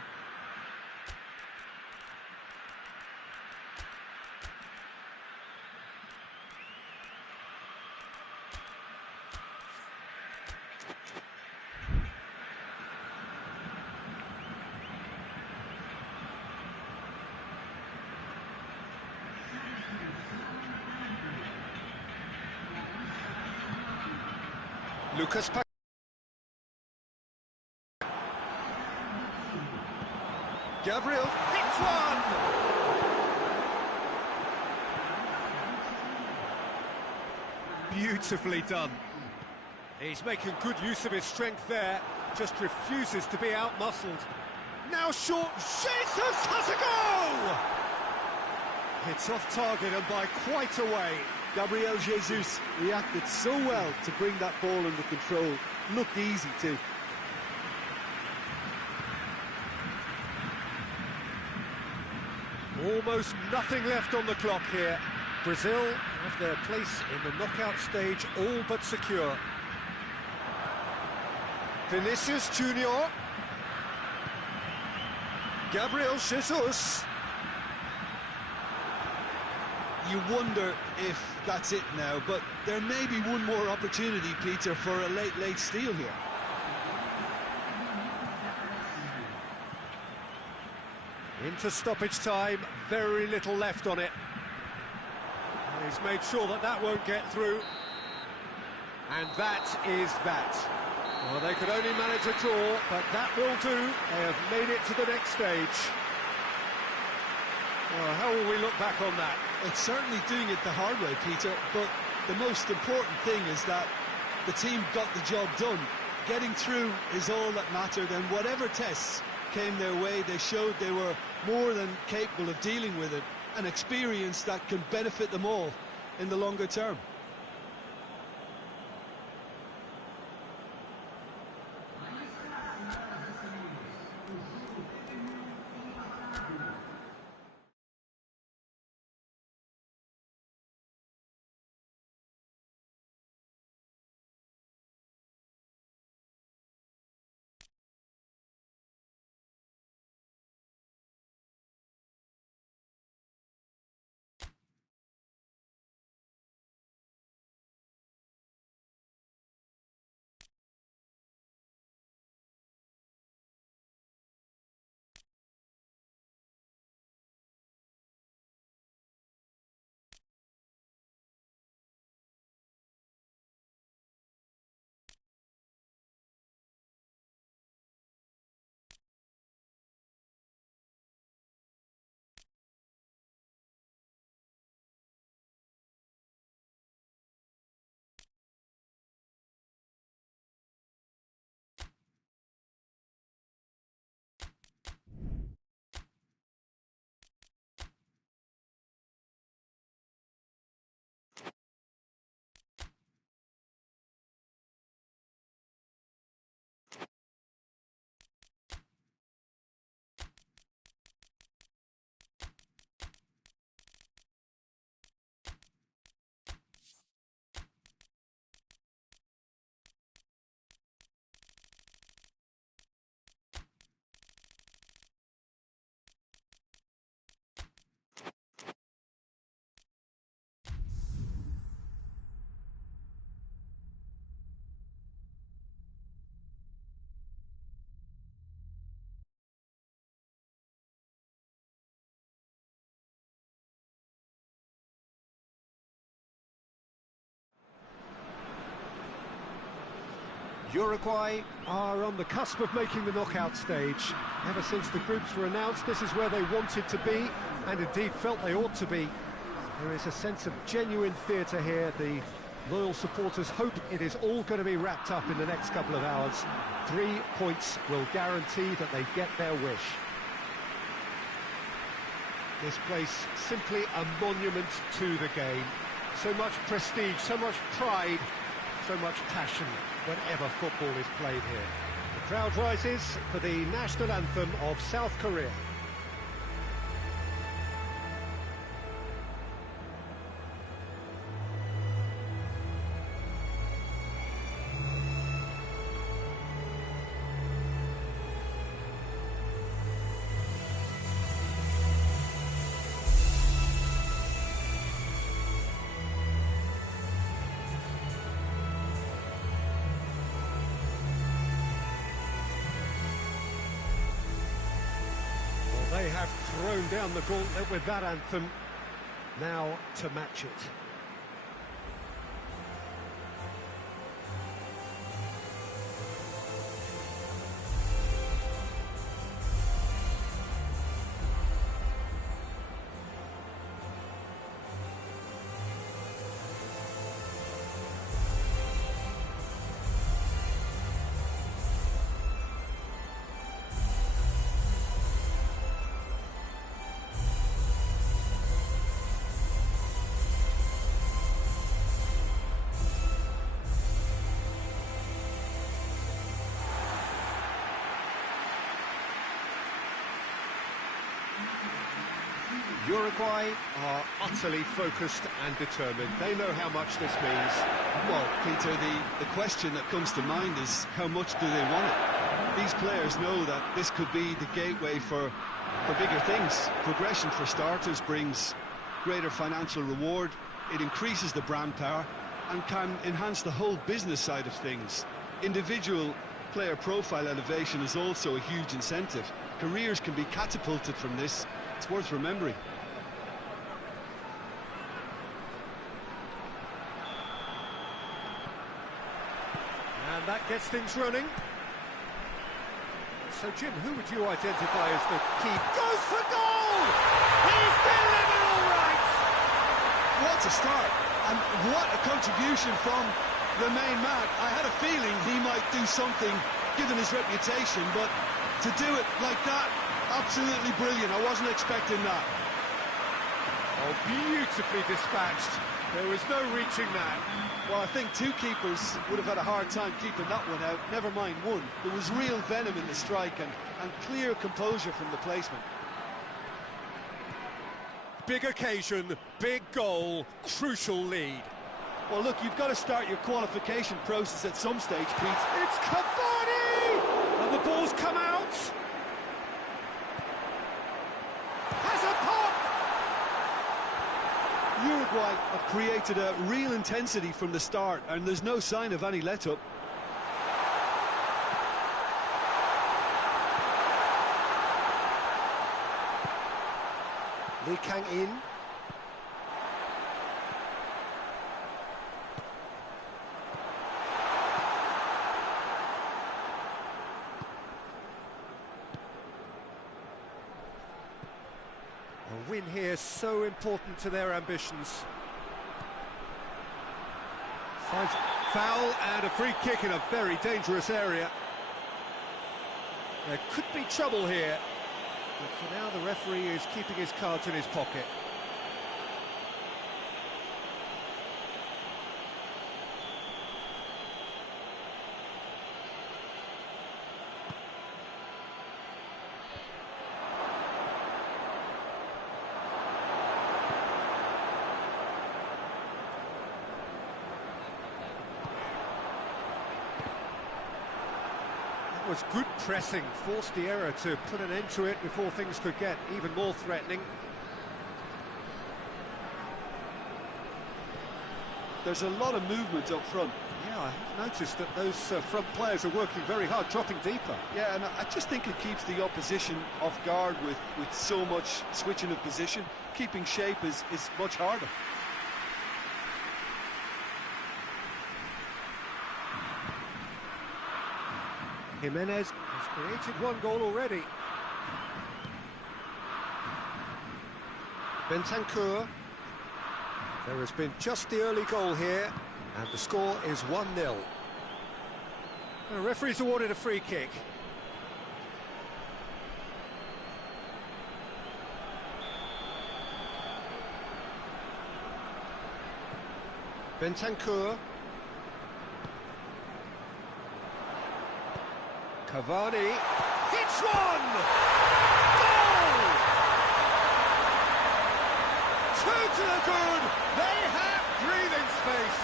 Lucas Paqueta. Gabriel hits one! Beautifully done. He's making good use of his strength there. just refuses to be out-muscled. Now short, Jesus has a goal! It's off target and by quite a way. Gabriel Jesus reacted so well to bring that ball under control. Looked easy too. Almost nothing left on the clock here. Brazil have their place in the knockout stage all but secure. Vinicius Junior. Gabriel Jesus. You wonder if that's it now, but there may be one more opportunity, Peter, for a late steal here. Into stoppage time, very little left on it. He's made sure that that won't get through. And that is that. Well, they could only manage a draw, but that will do. They have made it to the next stage. Well, how will we look back on that? It's certainly doing it the hard way, Peter, but the most important thing is that the team got the job done. Getting through is all that mattered, and whatever tests came their way, they showed they were more than capable of dealing with it, an experience that can benefit them all in the longer term. Uruguay are on the cusp of making the knockout stage. Ever since the groups were announced, this is where they wanted to be, and indeed felt they ought to be. There is a sense of genuine theatre here. The loyal supporters hope it is all going to be wrapped up in the next couple of hours. 3 points will guarantee that they get their wish. This place simply a monument to the game. So much prestige, so much pride, so much passion whenever football is played here. The crowd rises for the national anthem of South Korea. They have thrown down the gauntlet with that anthem. Now to match it. Uruguay are utterly focused and determined. They know how much this means. Well, Peter, the question that comes to mind is how much do they want it? These players know that this could be the gateway for bigger things. Progression, for starters, brings greater financial reward. It increases the brand power and can enhance the whole business side of things. Individual player profile elevation is also a huge incentive. Careers can be catapulted from this. It's worth remembering. And that gets things running. So, Jim, who would you identify as the key? Goes for goal! He's delivered all right! What a start, and what a contribution from the main man. I had a feeling he might do something, given his reputation, but to do it like that, absolutely brilliant. I wasn't expecting that. Oh, beautifully dispatched. There was no reaching that. Well, I think two keepers would have had a hard time keeping that one out, never mind one. There was real venom in the strike and clear composure from the placement. Big occasion, big goal, crucial lead. Well, look, you've got to start your qualification process at some stage, Pete. It's Cavani! And the ball's come out. Has a pop! Uruguay have created a real intensity from the start, and there's no sign of any let-up. Lee Kang in. A win here so important to their ambitions. Foul and a free kick in a very dangerous area. There could be trouble here. But for now, the referee is keeping his cards in his pocket. Was good pressing, forced the error to put an end to it before things could get even more threatening. There's a lot of movement up front. Yeah, I have noticed that those front players are working very hard, dropping deeper. Yeah, and I just think it keeps the opposition off guard with so much switching of position. Keeping shape is much harder. Jimenez has created one goal already. Bentancur. There has been just the early goal here, and the score is 1-0. The referee's awarded a free kick. Bentancur. Cavani hits one! Goal! 2 to the good. They have breathing space.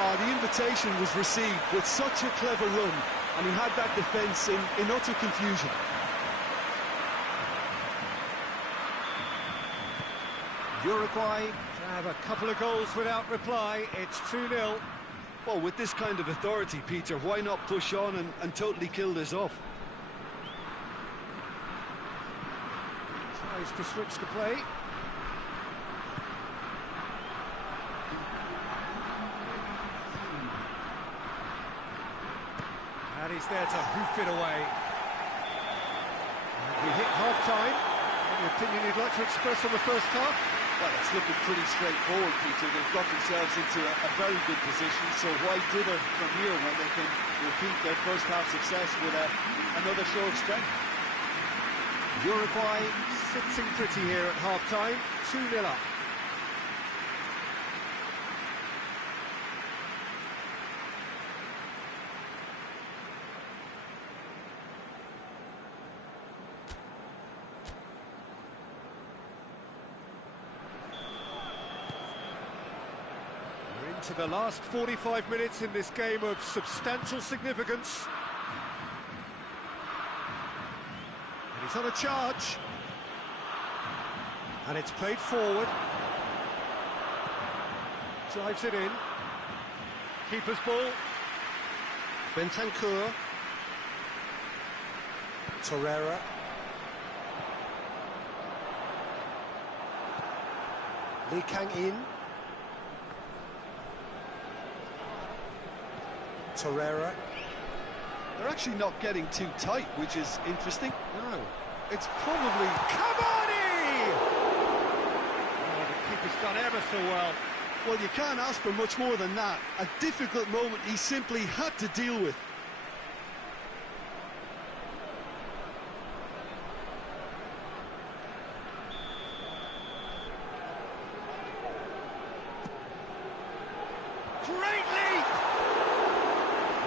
Oh, the invitation was received with such a clever run, and he had that defence in utter confusion. Uruguay to have a couple of goals without reply. It's 2-0. Well, with this kind of authority, Peter, why not push on and totally kill this off? Tries to switch the play. And he's there to hoof it away. And we hit half-time. Any opinion you'd like to express on the first half? Well, it's looking pretty straightforward, Peter. They've got themselves into a very good position, so why dither from here when they can repeat their first half success with another show of strength? Uruguay sitting pretty here at half-time, 2-0 up. into the last 45 minutes in this game of substantial significance. And he's on a charge. And it's played forward. Drives it in. Keeper's ball. Bentancur. Torreira. Lee Kang-in. Torreira. They're actually not getting too tight, which is interesting. No. It's probably... Cavani! Oh, the keeper's done ever so well. Well, you can't ask for much more than that. A difficult moment he simply had to deal with. Great leap!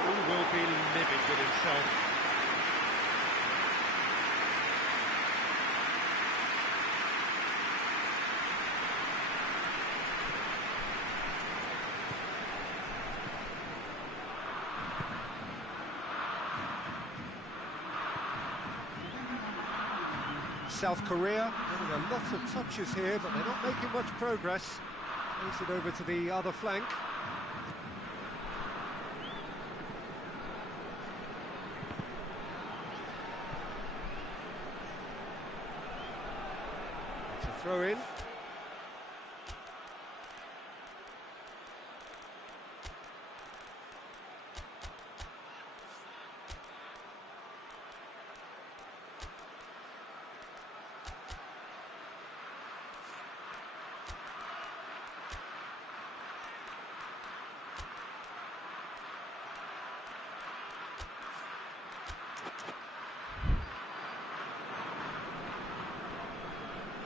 He will be livid with himself. South Korea getting a lot of touches here, but they're not making much progress. Plays it over to the other flank. It's a throw in.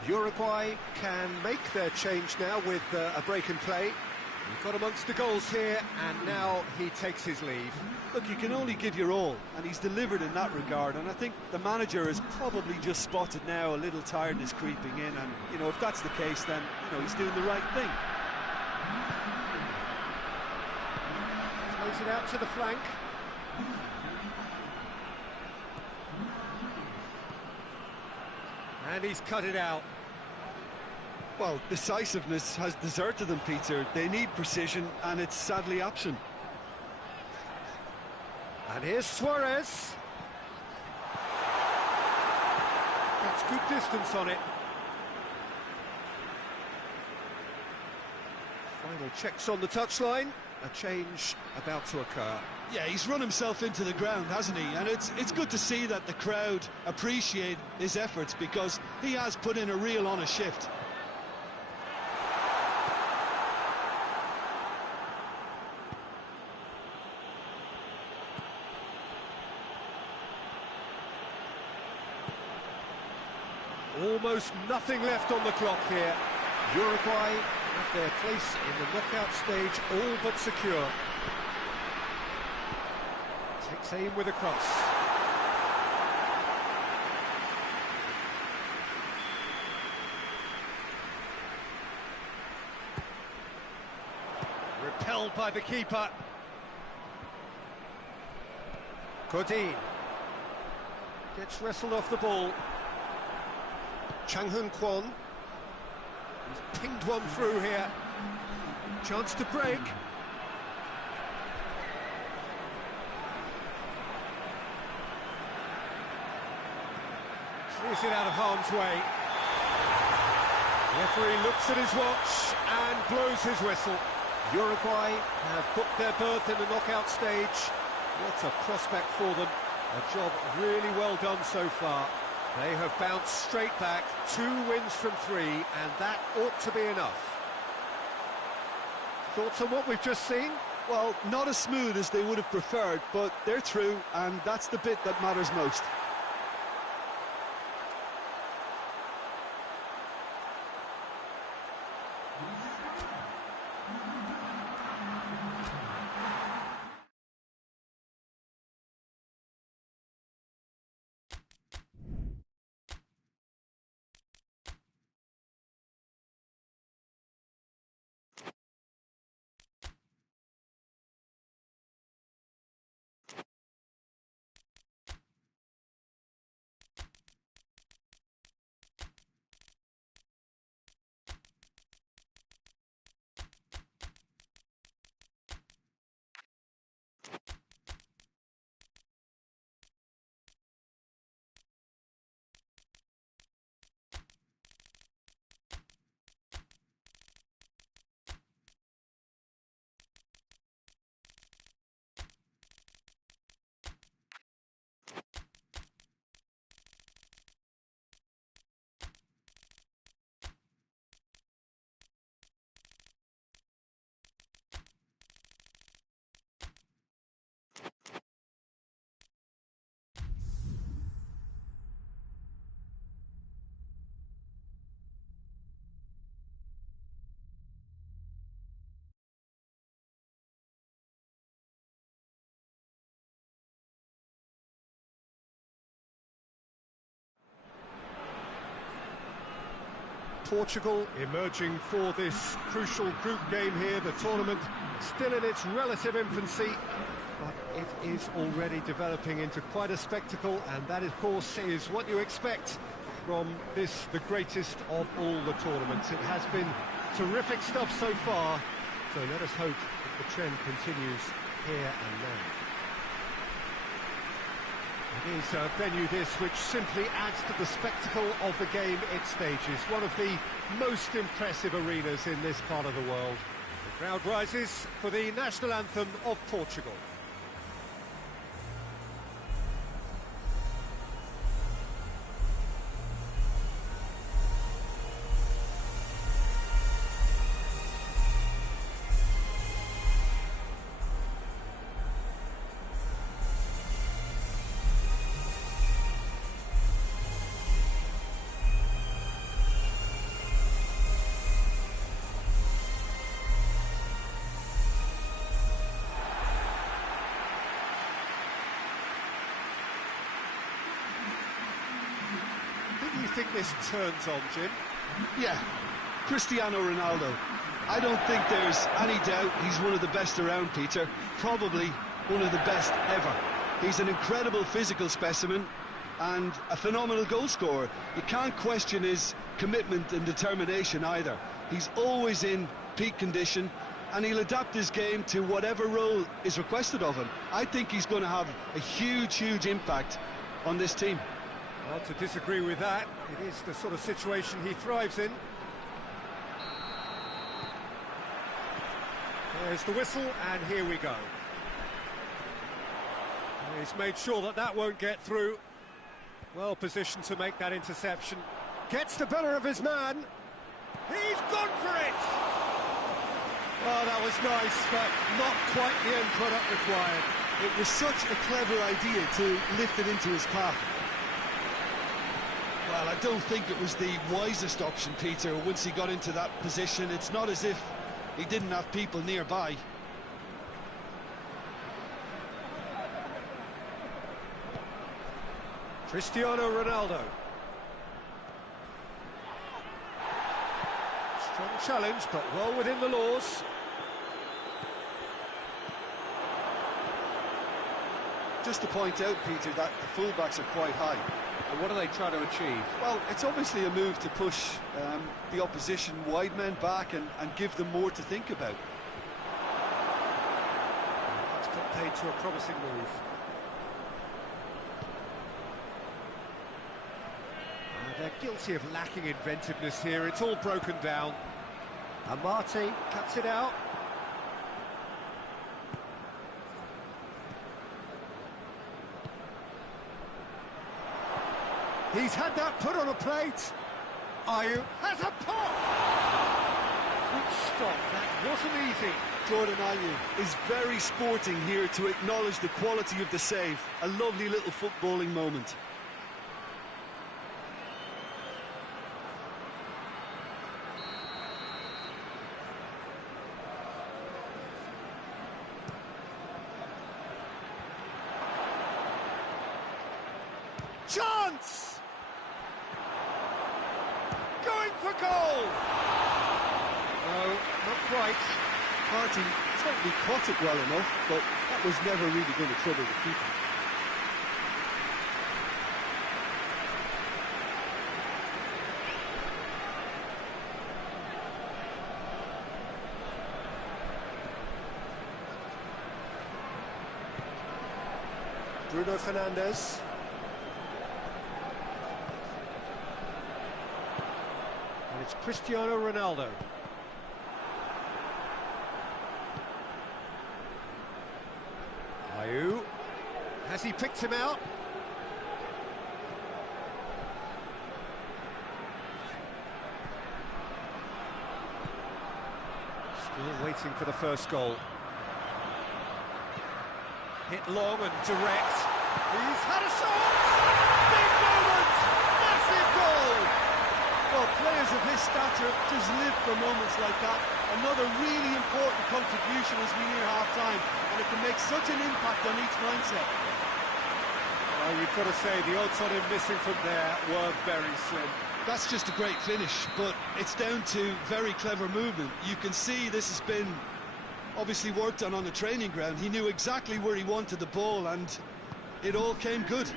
Uruguay can make their change now with a break in play. We've got amongst the goals here, and now he takes his leave. Look, you can only give your all, and he's delivered in that regard, and I think the manager has probably just spotted now a little tiredness creeping in, and, you know, if that's the case, then, you know, he's doing the right thing. Plays it out to the flank. And he's cut it out. Well, decisiveness has deserted them, Peter. They need precision, and it's sadly absent. And here's Suarez. That's good distance on it. Final checks on the touchline. A change about to occur. Yeah, he's run himself into the ground, hasn't he? And it's good to see that the crowd appreciate his efforts, because he has put in a real honest shift. Almost nothing left on the clock here. Uruguay have their place in the knockout stage all but secure. Takes aim with a cross. Repelled by the keeper. Godin gets wrestled off the ball. Chang Hun Kwon. He's pinged one through here. Chance to break. Clears it out of harm's way. The referee looks at his watch and blows his whistle. Uruguay have booked their berth in the knockout stage. What a prospect for them. A job really well done so far. They have bounced straight back, 2 wins from 3, and that ought to be enough. Thoughts on what we've just seen? Well, not as smooth as they would have preferred, but they're through, and that's the bit that matters most. Portugal emerging for this crucial group game here. The tournament still in its relative infancy, but it is already developing into quite a spectacle, and that, of course, is what you expect from this, the greatest of all the tournaments. It has been terrific stuff so far, so let us hope that the trend continues here and now. It is a venue this which simply adds to the spectacle of the game it stages. One of the most impressive arenas in this part of the world. The crowd rises for the national anthem of Portugal. Do you think this turns on, Jim? Yeah, Cristiano Ronaldo. I don't think there's any doubt he's one of the best around, Peter. Probably one of the best ever. He's an incredible physical specimen and a phenomenal goal scorer. You can't question his commitment and determination either. He's always in peak condition, and he'll adapt his game to whatever role is requested of him. I think he's going to have a huge impact on this team. Well, to disagree with that, it is the sort of situation he thrives in. There's the whistle, and here we go. He's made sure that that won't get through. Well positioned to make that interception. Gets the better of his man. He's gone for it! Oh, that was nice, but not quite the end product required. It was such a clever idea to lift it into his path. Well, I don't think it was the wisest option, Peter, once he got into that position. It's not as if he didn't have people nearby. Cristiano Ronaldo. Strong challenge, but well within the laws. Just to point out, Peter, that the fullbacks are quite high. And what are they trying to achieve? Well, it's obviously a move to push the opposition wide men back and give them more to think about. That's got paid to a promising move. They're guilty of lacking inventiveness here. It's all broken down. Amati cuts it out. He's had that put on a plate. Ayew has a pop. Quick stop, that wasn't easy. Jordan Ayew is very sporting here to acknowledge the quality of the save. A lovely little footballing moment. Chance! Going for goal! No, not quite. Martin certainly caught it well enough, but that was never really going to trouble the keeper. Bruno Fernandes. And it's Cristiano Ronaldo. Ayew. Has he picked him out? Still waiting for the first goal. Hit long and direct. He's had a shot! Big moment! Massive goal! Well, players of his stature just live for moments like that. Another really important contribution as we near half-time, and it can make such an impact on each mindset. Well, you've got to say the odds on him missing from there were very slim. That's just a great finish, but it's down to very clever movement. You can see this has been obviously worked on the training ground. He knew exactly where he wanted the ball, and it all came good.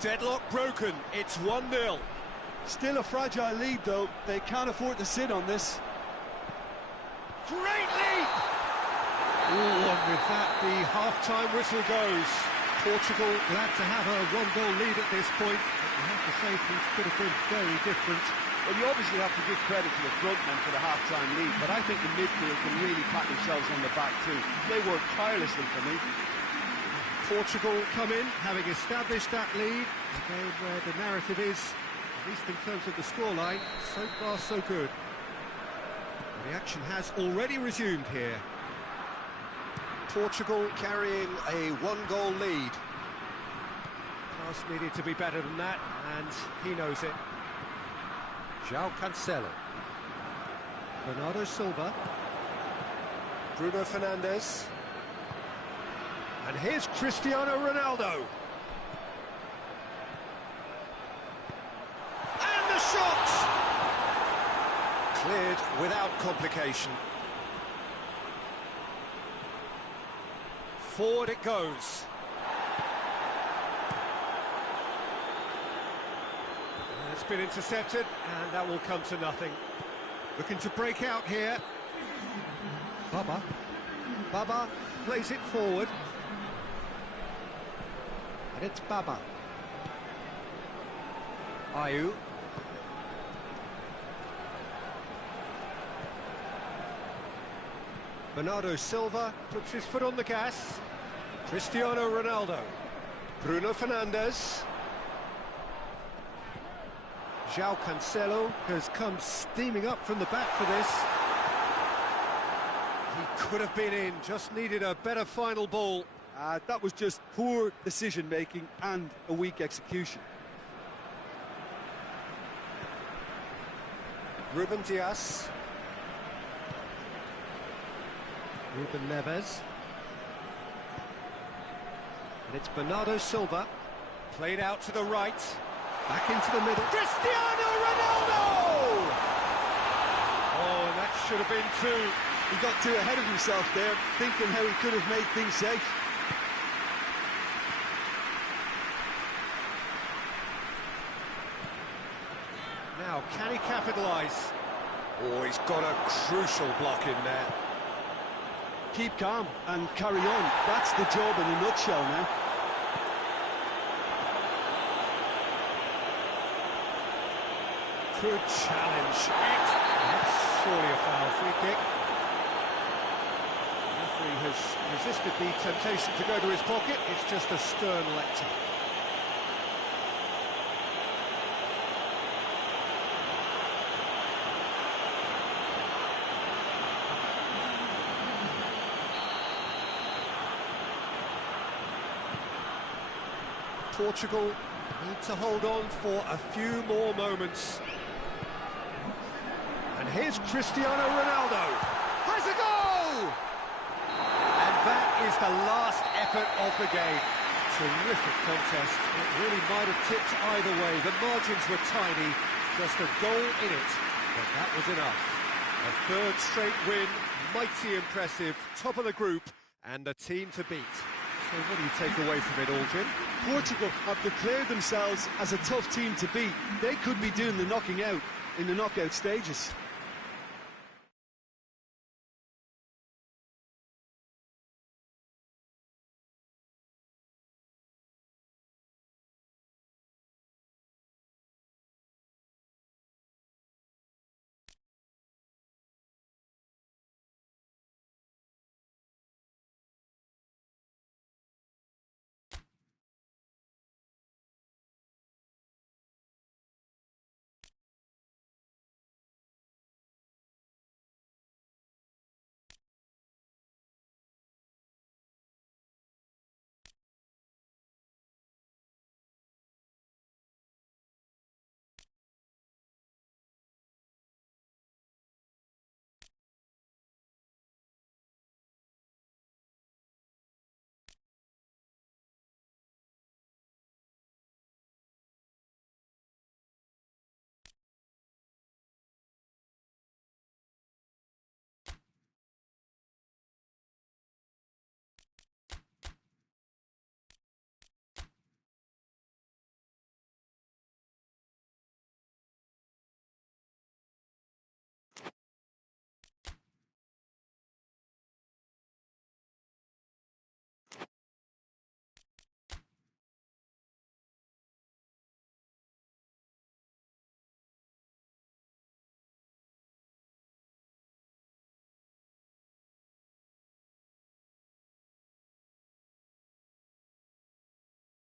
Deadlock broken, it's 1-0. Still a fragile lead, though. They can't afford to sit on this. Great leap! Ooh, and with that, the half-time whistle goes. Portugal glad to have a one-goal lead at this point. But you have to say things could have been very different. Well, you obviously have to give credit to the front men for the half-time lead, but I think the midfield can really pat themselves on the back too. They worked tirelessly for me. Portugal come in, having established that lead. A game where the narrative is, at least in terms of the scoreline, so far so good. The action has already resumed here. Portugal carrying a one-goal lead. Pass needed to be better than that, and he knows it. João Cancelo. Bernardo Silva. Bruno Fernandes. And here's Cristiano Ronaldo. And the shot! Cleared without complication. Forward it goes. And it's been intercepted, and that will come to nothing. Looking to break out here. Baba plays it forward. And it's Baba. Ayew. Bernardo Silva puts his foot on the gas. Cristiano Ronaldo. Bruno Fernandes. João Cancelo has come steaming up from the back for this. He could have been in, just needed a better final ball. That was just poor decision-making and a weak execution. Ruben Dias. Ruben Neves. And it's Bernardo Silva. Played out to the right. Back into the middle. Cristiano Ronaldo! Oh, and that should have been two. He got too ahead of himself there, thinking how he could have made things safe. Now, can he capitalise? Oh, he's got a crucial block in there. Keep calm and carry on. That's the job in a nutshell now. Could challenge it. That's surely a foul free kick. The referee has resisted the temptation to go to his pocket. It's just a stern lecture. Portugal need to hold on for a few more moments. And here's Cristiano Ronaldo. Has a goal! And that is the last effort of the game. Terrific contest. It really might have tipped either way. The margins were tiny. Just a goal in it. But that was enough. A third straight win. Mighty impressive. Top of the group. And a team to beat. So what do you take away from it all, Jim? Portugal have declared themselves as a tough team to beat. They could be doing the knocking out in the knockout stages.